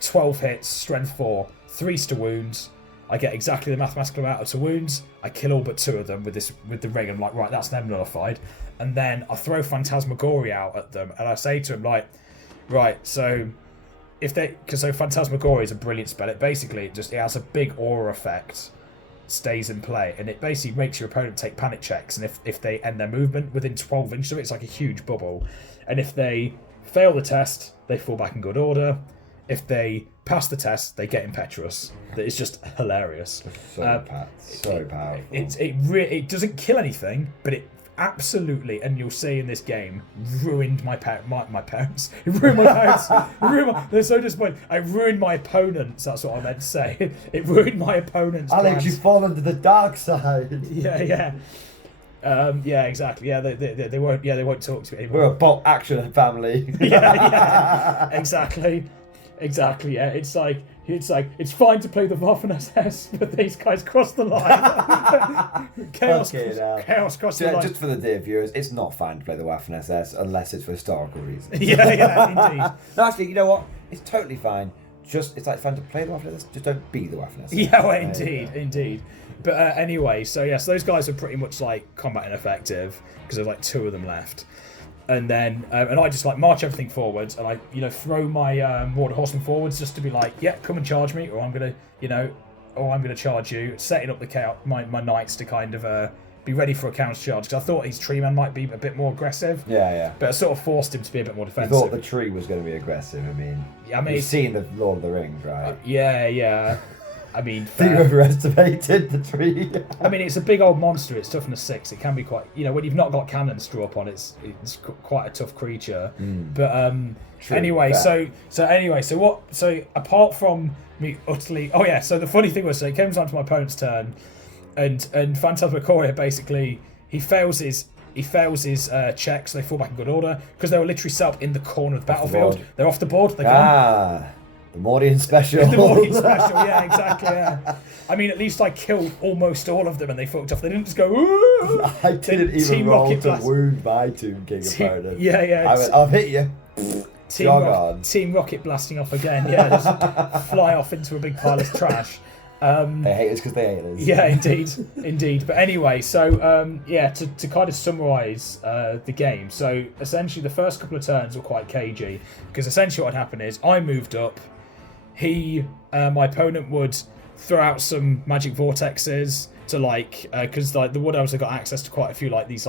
12 hits, strength 4, 3 to wounds. I get exactly the mathematical amount to wounds. I kill all but 2 of them with the ring. I'm like, right, that's them nullified. And then I throw Phantasmagoria out at them, and I say to him, like, right, so Phantasmagoria is a brilliant spell. It basically it has a big aura effect, stays in play, and it basically makes your opponent take panic checks. And if they end their movement within 12 inches of it, it's like a huge bubble. And if they fail the test, they fall back in good order. If they pass the test, they get impetuous. It's just hilarious. So powerful. It doesn't kill anything, but it absolutely, and you'll see in this game, ruined my parents. It ruined my parents. They're so disappointed. I ruined my opponents. That's what I meant to say. It ruined my opponents. Alex, plans. you've fallen to the dark side. Yeah. Yeah, exactly. Yeah, they won't talk to me anymore. We're a bolt action family. yeah, exactly. Yeah, it's like it's fine to play the Waffen-SS, but these guys cross the line. Chaos cross the line. Just for the dear viewers, it's not fine to play the Waffen-SS unless it's for historical reasons. yeah, indeed. No, actually, you know what? It's totally fine. It's like fun to play the Waffen-SS. Just don't be the Waffen-SS. Yeah, well, indeed. But anyway, so those guys are pretty much like combat ineffective because there's like 2 of them left. And then, and I just like march everything forwards, and I, throw my Warder Horseman forwards just to be like, yeah, come and charge me, or I'm gonna charge you, setting up my knights to kind of be ready for a counter charge, because I thought his tree man might be a bit more aggressive. Yeah. But I sort of forced him to be a bit more defensive. You thought the tree was going to be aggressive. I mean, you've seen the Lord of the Rings, right? Yeah. I mean, you overestimated the tree. I mean, it's a big old monster. It's toughness 6. It can be quite, when you've not got cannons to draw up on, it's quite a tough creature. But anyway, so apart from me utterly, so the funny thing was, so it comes down to my opponent's turn, and Phantasmagoria basically he fails his checks. They fall back in good order because they were literally set up in the corner of the battlefield. They're off the board. They're gone. The Mordian special. The Mordian special, yeah, exactly, yeah. I mean, at least I killed almost all of them and they fucked off. They didn't just go, ooh! I didn't even roll to wound my Tomb King opponent. Yeah. I went, I've hit you. Team Rocket blasting off again, yeah, just fly off into a big pile of trash. They hate us because they hate us. Yeah, indeed. But anyway, so to kind of summarise the game. So essentially, the first couple of turns were quite cagey because essentially what had happened is I moved up. My opponent would throw out some magic vortexes to because the Wood Elves have got access to quite a few these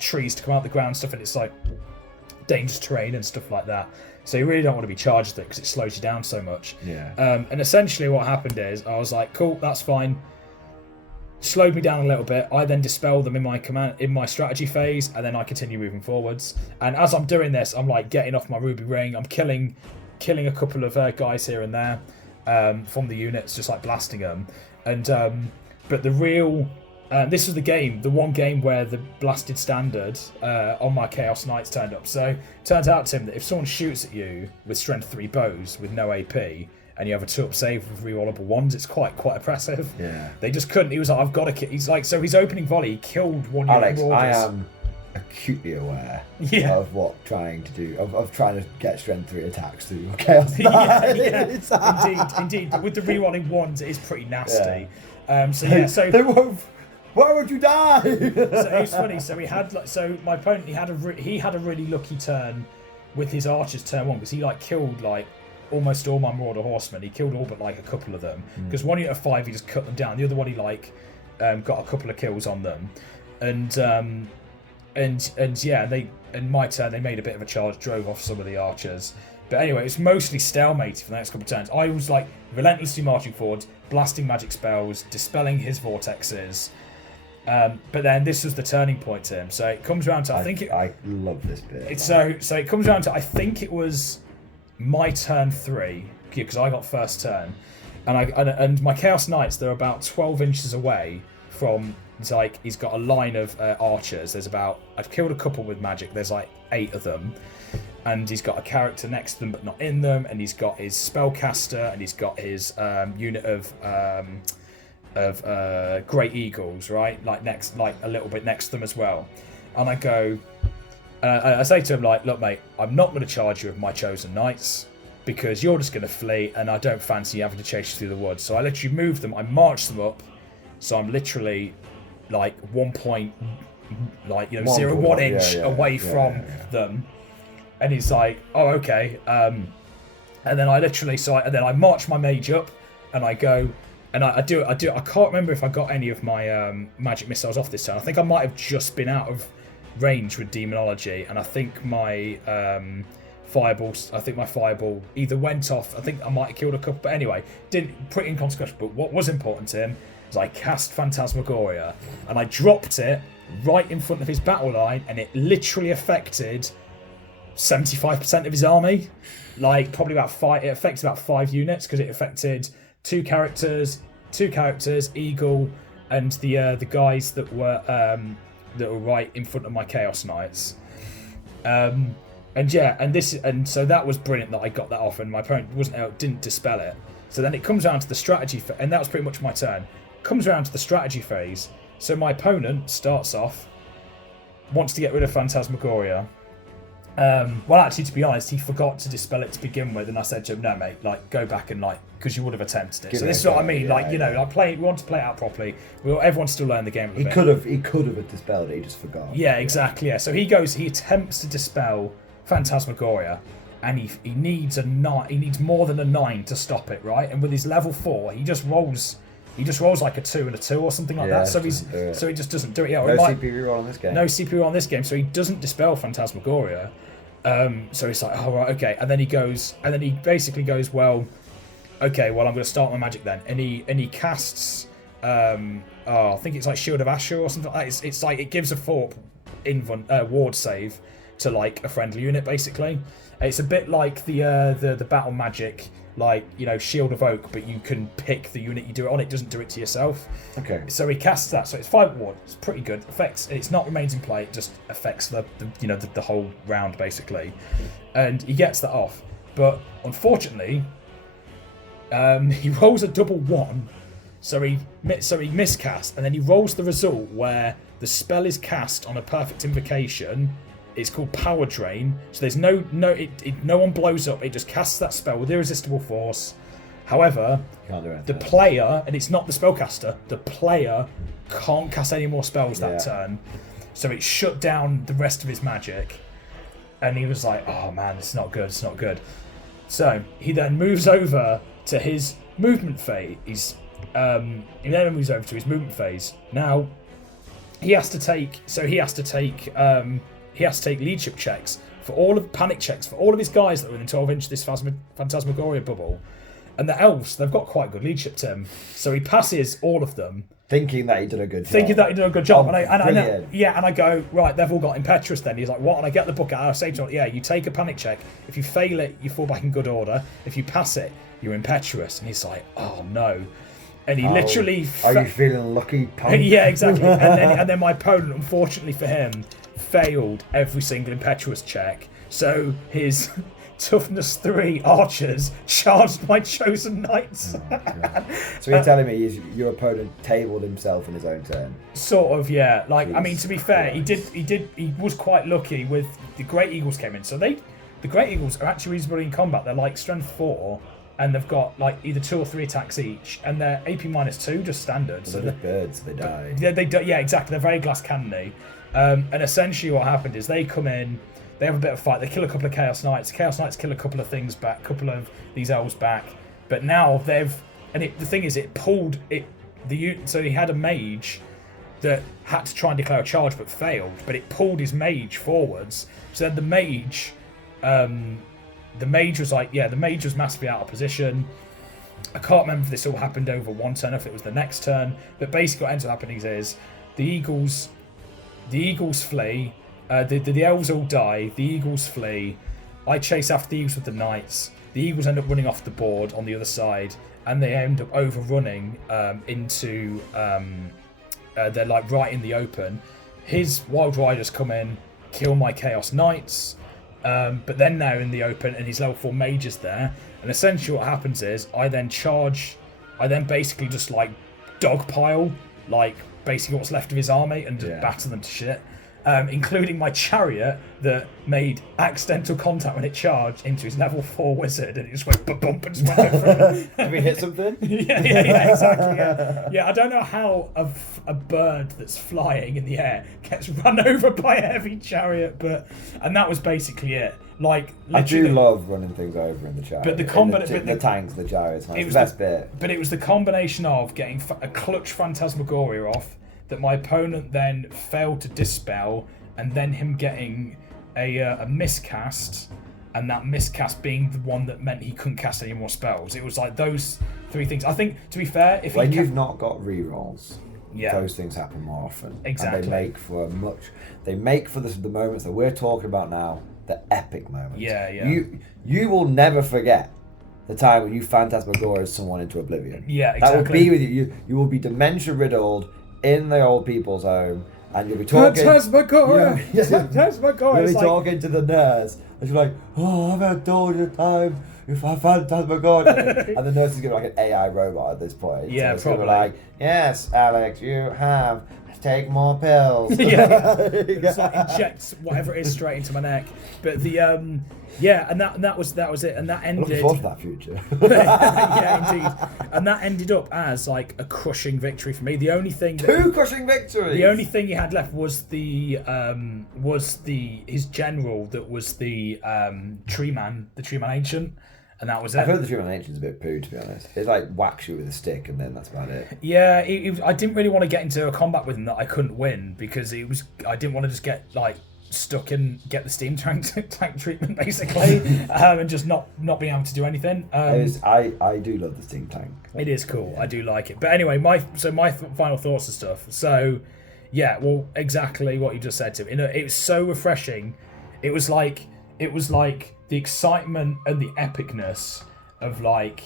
trees to come out the ground stuff, and it's like dangerous terrain and stuff like that. So you really don't want to be charged with it because it slows you down so much. Yeah. And essentially what happened is I was like, cool, that's fine. Slowed me down a little bit. I then dispel them in my strategy phase, and then I continue moving forwards. And as I'm doing this, I'm like getting off my ruby ring. I'm killing a couple of guys here and there from the units, just like blasting them. And but the real this was the one game where the blasted standard on my Chaos Knights turned up. So it turns out, Tim, that if someone shoots at you with strength 3 bows with no AP and you have a 2-up save with rerollable wands, it's quite oppressive. Yeah. They just couldn't. He was like, I've got to kill. He's like, so his opening volley, he killed one unit. Alex, I am acutely aware of what trying to do, of trying to get strength 3 attacks through your Chaos Knights. Yeah. Indeed. But with the rerolling wands, it is pretty nasty. So they won't. Why would you die? So it was funny. So my opponent he had a really lucky turn with his archers turn 1 because he killed almost all my Marauder horsemen. He killed all but a couple of them because one unit of 5 he just cut them down. The other one he got a couple of kills on them, and my turn they made a bit of a charge, drove off some of the archers. But anyway, it's mostly stalemate for the next couple of turns. I was relentlessly marching forwards, blasting magic spells, dispelling his vortexes. But then this was the turning point, Tim. So it comes around to I love this bit. So it comes around to I think it was my turn 3 because I got first turn, and my Chaos Knights, they're about 12 inches away from. It's he's got a line of archers. I've killed a couple with magic. There's 8 of them, and he's got a character next to them but not in them, and he's got his spellcaster, and he's got his unit of Great Eagles, right? A little bit next to them as well. and I go, I say to him, like, look, mate, I'm not going to charge you with my chosen knights because you're just going to flee, and I don't fancy having to chase you through the woods. So I literally move them, I march them up, so I'm literally like 1 point, like, you know, 0.1 inch away from them. And he's like, oh, okay. And then I literally, and then I march my mage up, and I go, and I do. I can't remember if I got any of my magic missiles off this turn. I think I might have just been out of range with demonology, and I think my fireball either went off. I think I might have killed a couple, but anyway, pretty inconsequential. But what was important to him was I cast Phantasmagoria, and I dropped it right in front of his battle line, and it literally affected 75% of his army. Like, probably about 5. It affects about 5 units because it affected 2 characters, Eagle, and the guys that were right in front of my Chaos Knights. So that was brilliant that I got that off, and my opponent didn't dispel it. So then it comes around to the strategy, and that was pretty much my turn. Comes around to the strategy phase. So my opponent starts off, wants to get rid of Phantasmagoria. Well, actually, to be honest, he forgot to dispel it to begin with, and I said to him, no, mate, like, go back and, like, because you would have attempted it. So this is what I mean, like, you know, like, we want to play it out properly. Everyone's still learning the game a bit. He could have dispelled it, he just forgot. Yeah, exactly, yeah. So he attempts to dispel Phantasmagoria, and he needs more than a 9 to stop it, right? And with his level 4, he just rolls like a 2 and a 2 or something like that. So he just doesn't do it. Yeah, no CPU roll on this game. No CPU on this game, so he doesn't dispel Phantasmagoria. So he's like, oh, right, okay. And then he basically goes, well, okay, well, I'm going to start my magic then. And he casts, I think it's like Shield of Asher or something like that. It's like, it gives a 4 ward save to, like, a friendly unit, basically. It's a bit like the battle magic, like, you know, Shield of Oak, but you can pick the unit you do it on. It doesn't do it to yourself. Okay. So he casts that. So it's 5 ward. It's pretty good. It's not remains in play. It just affects the whole round, basically. And he gets that off. But unfortunately, he rolls a double 1. So he miscast, and then he rolls the result where the spell is cast on a perfect invocation. It's called Power Drain. So there's no one blows up. It just casts that spell with irresistible force. However, the player, and it's not the spellcaster, the player can't cast any more spells that turn. So it shut down the rest of his magic. And he was like, oh man, it's not good, it's not good. So he then moves over to his movement phase. Now, he has to take leadership checks for all of panic checks for all of his guys that were within 12 inches of this Phantasmagoria bubble. And the elves, they've got quite good leadership, Tim. So he passes all of them. Thinking that he did a good job. And I go, right, they've all got impetuous then. He's like, what? And I get the book out. I say to him, yeah, you take a panic check. If you fail it, you fall back in good order. If you pass it, you're impetuous. And he's like, oh no. And he literally... Are you feeling lucky, punk? Yeah, exactly. and then my opponent, unfortunately for him, failed every single impetuous check. So his toughness 3 archers charged my chosen knights. So you're telling me your opponent tabled himself in his own turn? Sort of, yeah. Like, I mean, to be fair, he was quite lucky with the Great Eagles came in. So the Great Eagles are actually reasonably in combat. They're like strength 4. And they've got like either 2 or 3 attacks each, and they're AP -2, just standard. Well, so they're birds, they die. Yeah, exactly. They're very glass cannony. And essentially, what happened is they come in, they have a bit of a fight. They kill a couple of Chaos Knights. Chaos Knights kill a couple of things back, a couple of these elves back. But now the thing is, it pulled it. So he had a mage that had to try and declare a charge but failed. But it pulled his mage forwards. So then the mage was like, the mage was massively out of position. I can't remember if this all happened over one turn, if it was the next turn. But basically what ends up happening is the Eagles flee. The elves all die. The Eagles flee. I chase after the Eagles with the Knights. The Eagles end up running off the board on the other side. And they end up overrunning into... they're like right in the open. His Wild Riders come in, kill my Chaos Knights. But then now in the open, and his level 4 mage is there, and essentially what happens is I then basically just like dogpile like basically what's left of his army and just batter them to shit. including my chariot that made accidental contact when it charged into his level 4 wizard, and it just went bump and just went over. Did we hit something? yeah, exactly. Yeah, I don't know how a bird that's flying in the air gets run over by a heavy chariot, and that was basically it. Like, I do love running things over in the chariot. But the tanks, the chariots, it was the best bit. But it was the combination of getting a clutch Phantasmagoria off that my opponent then failed to dispel, and then him getting a miscast, and that miscast being the one that meant he couldn't cast any more spells. It was like those three things. I think, to be fair, if when you've not got rerolls, yeah, those things happen more often. Exactly. And they make for the moments that we're talking about now, the epic moments. Yeah. You will never forget the time when you Phantasmagoria someone into oblivion. Yeah, exactly. That will be with you. You will be dementia riddled in the old people's home, and you'll be talking. Phantasmagoria. Phantasmagoria. You'll be talking to the nurse, and she's like, "Oh, I've had all the time. If I Phantasmagoria," and the nurse is gonna be like an AI robot at this point. Yeah, so probably. Like, "Yes, Alex, you have. Take more pills." It's like injects whatever it is straight into my neck. But the and that was it, and that ended. Looking forward to that future. Yeah, indeed. And that ended up as like a crushing victory for me. The only thing Two crushing victories. The only thing he had left was his general that was the tree man ancient. And that was it. I've heard the True Ancient's a bit poo, to be honest. It like whacks you with a stick, and then that's about it. Yeah, I didn't really want to get into a combat with him that I couldn't win, because I didn't want to just get like stuck and get the steam tank treatment basically, and just not being able to do anything. I do love the steam tank. It is cool. Yeah. I do like it. But anyway, my final thoughts and stuff. So yeah, well, exactly what you just said, Tim. It was so refreshing. It was like the excitement and the epicness of like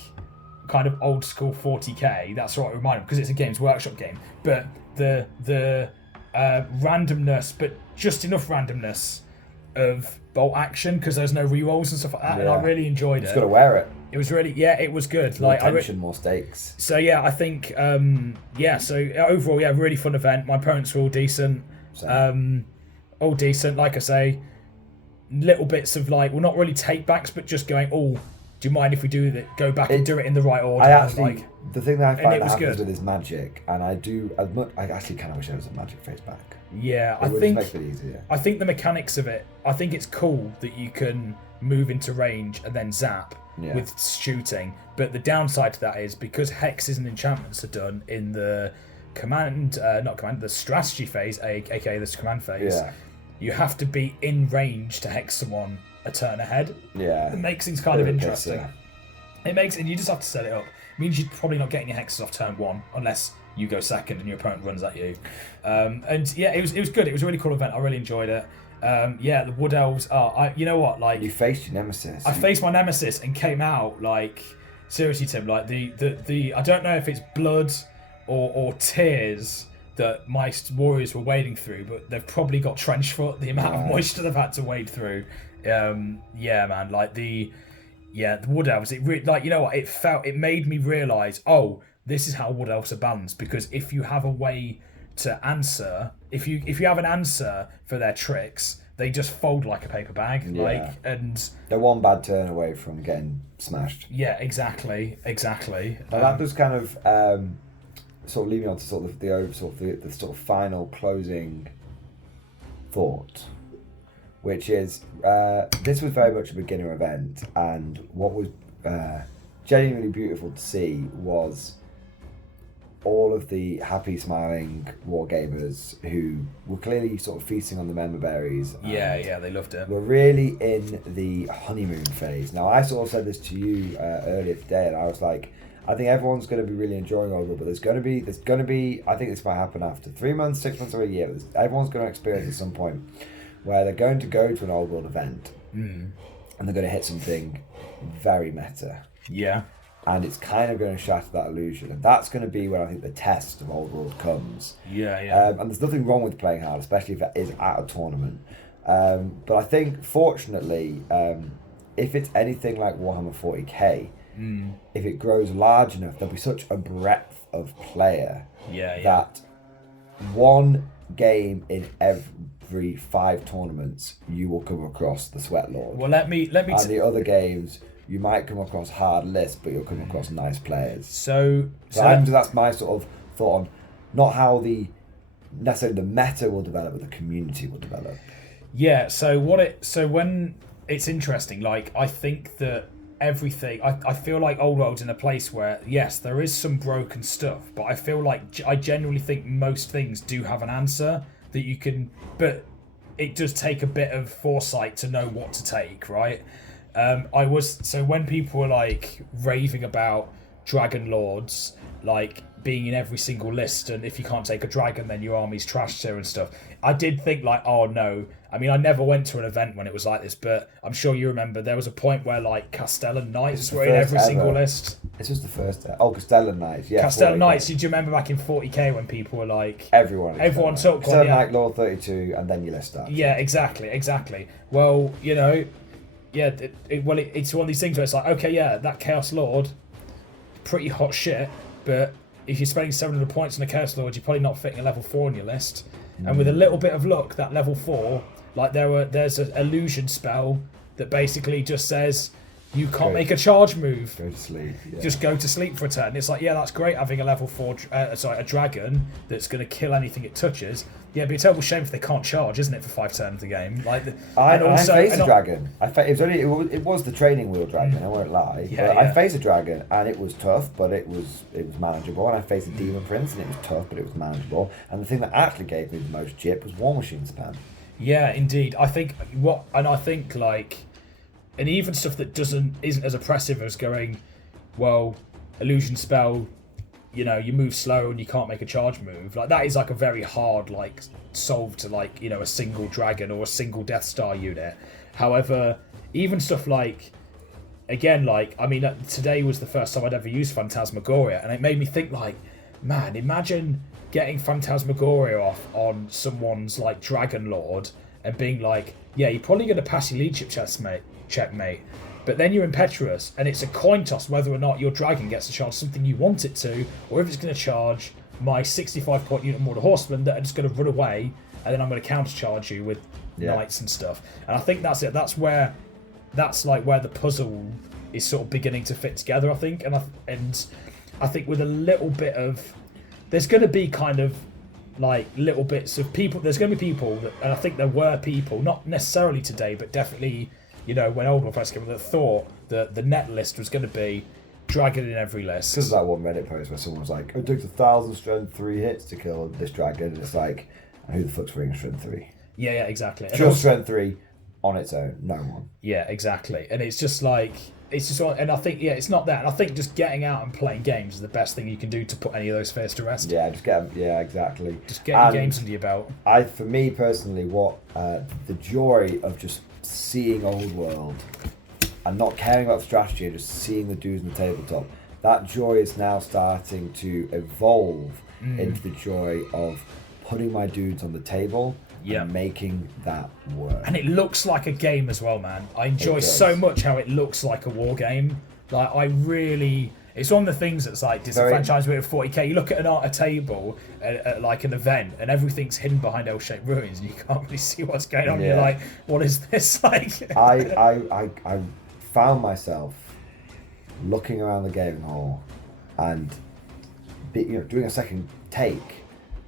kind of old school 40k. That's what it reminded me, because it's a Games Workshop game. But the randomness, but just enough randomness of bolt action, because there's no rerolls and stuff like that. Yeah. And I really enjoyed it. Just got to wear it. It was really, it was good. More tension, more stakes. So yeah, I think, so overall, really fun event. My opponents were all decent. All decent, like I say. Little bits of like, well, not really take backs, but just going, oh, do you mind if we do that? Go back and do it in the right order. The thing that I find that happens with is magic, and I actually kind of wish there was a magic face back. Yeah, I think it easier. I think the mechanics of it, I think it's cool that you can move into range and then zap with shooting, but the downside to that is, because hexes and enchantments are done in the the strategy phase, aka the command phase. Yeah. You have to be in range to hex someone a turn ahead. Yeah. It makes things kind of interesting. It makes, and you just have to set it up. It means you're probably not getting your hexes off turn 1 unless you go second and your opponent runs at you. And yeah, it was good. It was a really cool event. I really enjoyed it. The Wood Elves are. You know what? Like, you faced your nemesis. I faced my nemesis and came out like, seriously, Tim. Like the I don't know if it's blood or tears that my warriors were wading through, but they've probably got trench foot, the amount of moisture they've had to wade through. Man, like the Wood Elves, it like, you know what, it made me realise, oh, this is how Wood Elves are balanced, because if you have a way to answer, if you have an answer for their tricks, they just fold like a paper bag. And they're one bad turn away from getting smashed. Yeah, exactly. But that was kind of sort of leading on to the final closing thought, which is this was very much a beginner event, and what was genuinely beautiful to see was all of the happy, smiling wargamers who were clearly sort of feasting on the member berries. Yeah, they loved it. We're really in the honeymoon phase. Now, I sort of said this to you earlier today, and I was like, I think everyone's going to be really enjoying Old World, but there's going to be, I think this might happen after 3 months, 6 months, or a year, but everyone's going to experience at some point where they're going to go to an Old World event and they're going to hit something very meta. Yeah. And it's kind of going to shatter that illusion. And that's going to be where I think the test of Old World comes. Yeah. And there's nothing wrong with playing hard, especially if it is at a tournament. But I think, fortunately, if it's anything like Warhammer 40k, if it grows large enough, there'll be such a breadth of player that one game in every every 5 tournaments you will come across the Sweat Lord. Well, let me. And the other games, you might come across hard lists, but you'll come across nice players. So that's my sort of thought on not how necessarily the meta will develop, but the community will develop. Yeah. So when it's interesting, like I think that everything, I feel like Old World's in a place where yes, there is some broken stuff, but I feel like I genuinely think most things do have an answer that you can, but it does take a bit of foresight to know what to take, right? So when people were like raving about Dragon Lords like being in every single list, and if you can't take a dragon then your army's trashed here and stuff, I did think like, oh no. I mean, I never went to an event when it was like this, but I'm sure you remember there was a point where like Castellan Knights were in every single list. This was the first. Castellan Knights, yeah. Castellan Knights. Did you remember back in 40k when people were like everyone took Castellan Knight Lord 32, and then your list starts. Yeah, exactly. Well, you know, yeah. It's one of these things where it's like, okay, yeah, that Chaos Lord, pretty hot shit, but if you're spending 700 points on a Chaos Lord, you're probably not fitting a level 4 on your list. And with a little bit of luck, that level 4, like there's an illusion spell that basically just says you can't make a charge move. Go to sleep. Yeah. Just go to sleep for a turn. It's like, yeah, that's great having a level 4, a dragon that's going to kill anything it touches. Yeah, it'd be a terrible shame if they can't charge, isn't it, for 5 turns of the game? Like, I faced a dragon. It was the training wheel dragon. I won't lie. Yeah. I faced a dragon and it was tough, but it was manageable. And I faced a demon prince and it was tough, but it was manageable. And the thing that actually gave me the most jip was War Machine spam. Yeah, indeed. I think like, and even stuff that isn't as oppressive as going, well, illusion spell, you know, you move slow and you can't make a charge move. Like that is like a very hard like solve to like, you know, a single dragon or a single Death Star unit. However, even stuff like, again, like, I mean, today was the first time I'd ever used Phantasmagoria, and it made me think like, man, imagine getting Phantasmagoria off on someone's like Dragon Lord and being like, yeah, you're probably going to pass your leadership checkmate, but then you're impetuous and it's a coin toss whether or not your dragon gets to charge something you want it to, or if it's going to charge my 65 point unit Mortar Horsemen that are just going to run away, and then I'm going to countercharge you with knights and stuff. And I think that's it. That's like where the puzzle is sort of beginning to fit together, I think. And I think with a little bit of, there's going to be kind of like little bits of people. There's going to be people that, and I think there were people, not necessarily today, but definitely, you know, when Old World first came, that thought that the net list was going to be dragon in every list. Because of that one Reddit post where someone was like, it took 1,000 strength 3 hits to kill this dragon, and it's like, who the fuck's ring strength 3? Yeah, exactly. Just strength 3 on its own, no one. Yeah, exactly. And it's just like, and I think, yeah, it's not that. And I think just getting out and playing games is the best thing you can do to put any of those fears to rest. Yeah, exactly. Just get your games under your belt. For me personally, what the joy of just seeing Old World and not caring about strategy and just seeing the dudes on the tabletop, that joy is now starting to evolve into the joy of putting my dudes on the table and making that work. And it looks like a game as well, man. I enjoy so much how it looks like a war game. Like, it's one of the things that's like disenfranchised with 40k. You look at a table at like an event, and everything's hidden behind L-shaped ruins, and you can't really see what's going on. You're like, what is this? Like, I found myself looking around the gaming hall and doing a second take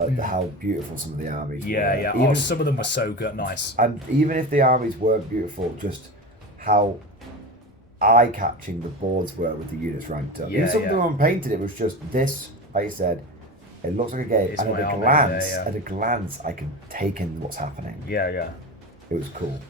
at how beautiful some of the armies were. Yeah. Some of them were so good, nice. And even if the armies weren't beautiful, just how eye-catching the boards were with the units ranked up. Even some of them unpainted, it was just this, like you said, it looks like a game, and at a glance, I can take in what's happening. Yeah. It was cool.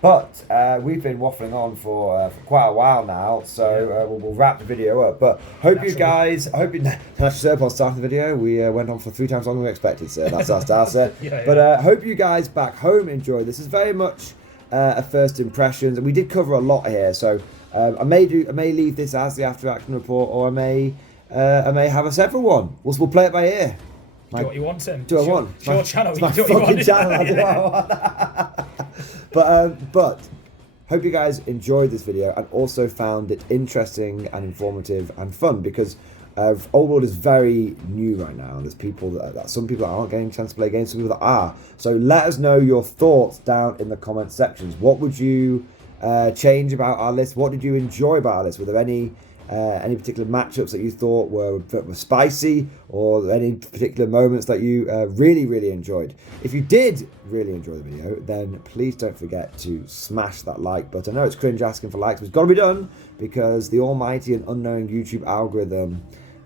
But we've been waffling on for quite a while now, so we'll wrap the video up. But hope you guys, upon starting the video, we went on for 3 times longer than we expected, so that's our start, sir. But hope you guys back home enjoy. This is very much a first impressions, and we did cover a lot here, so I may leave this as the after action report, or I may have a separate one. We'll play it by ear. Do what you want, Tim. Do what I want. It's your channel. It's my fucking channel. I do what I want. But hope you guys enjoyed this video and also found it interesting and informative and fun, because Old World is very new right now. There's people that some people aren't getting a chance to play games, some people that are. So let us know your thoughts down in the comment sections. What would you change about our list? What did you enjoy about our list? Were there any particular matchups that you thought were spicy, or any particular moments that you really enjoyed? If you did really enjoy the video, then please don't forget to smash that like button. I know it's cringe asking for likes, but it's got to be done because the almighty and unknown YouTube algorithm,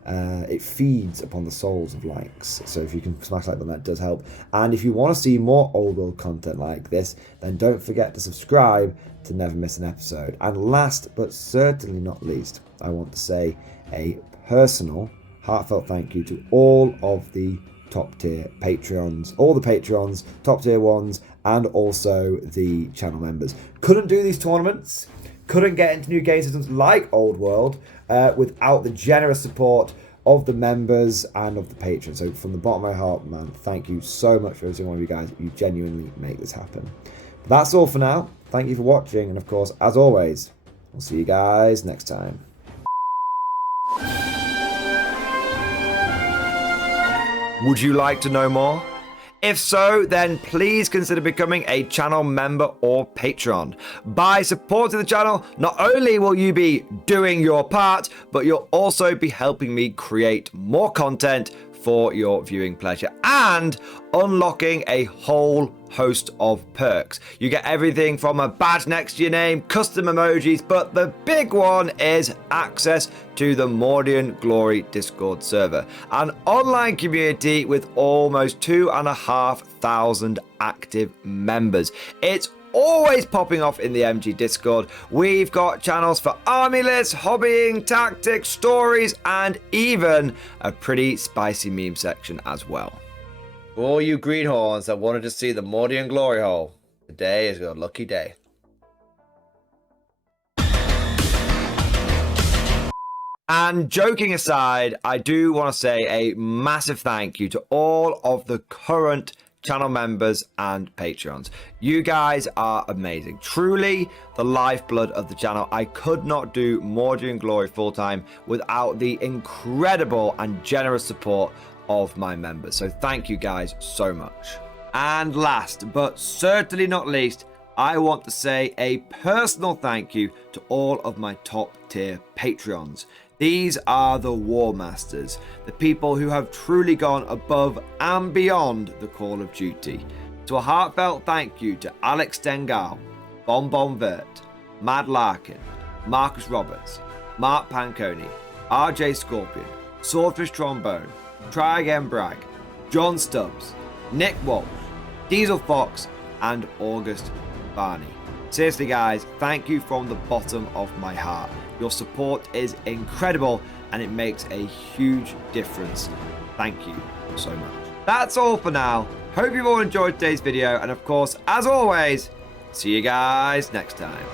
it feeds upon the souls of likes. So if you can smash like button, that does help. And if you want to see more Old World content like this, then don't forget to subscribe to never miss an episode. And last but certainly not least, I want to say a personal, heartfelt thank you to all of the top tier Patreons, all the Patreons, top tier ones, and also the channel members. Couldn't do these tournaments, couldn't get into new game systems like Old World without the generous support of the members and of the patrons. So from the bottom of my heart, man, thank you so much for every single one of you guys. You genuinely make this happen. But that's all for now. Thank you for watching, and of course, as always, we'll see you guys next time. Would you like to know more? If so, then please consider becoming a channel member or patron. By supporting the channel, not only will you be doing your part, but you'll also be helping me create more content for your viewing pleasure and unlocking a whole host of perks. You get everything from a badge next to your name, custom emojis, but the big one is access to the Mordian Glory Discord server, an online community with almost 2,500 active members. It's always popping off in the MG Discord. We've got channels for army lists, hobbying, tactics, stories, and even a pretty spicy meme section as well. For all you greenhorns that wanted to see the Mordian Glory Hole, today is your lucky day. And joking aside, I do want to say a massive thank you to all of the current channel members and patrons. You guys are amazing, truly the lifeblood of the channel. I could not do Mordian Glory full time without the incredible and generous support of my members, so thank you guys so much. And last but certainly not least, I want to say a personal thank you to all of my top tier Patreons. These are the War Masters, the people who have truly gone above and beyond the call of duty. So a heartfelt thank you to Alex Dengal, Bon Vert, Mad Larkin, Marcus Roberts, Mark Panconi, RJ Scorpion, Swordfish Trombone, Try Again Bragg, John Stubbs, Nick Walsh, Diesel Fox, and August Barney. Seriously guys, thank you from the bottom of my heart. Your support is incredible and it makes a huge difference. Thank you so much. That's all for now. Hope you've all enjoyed today's video, and of course, as always, see you guys next time.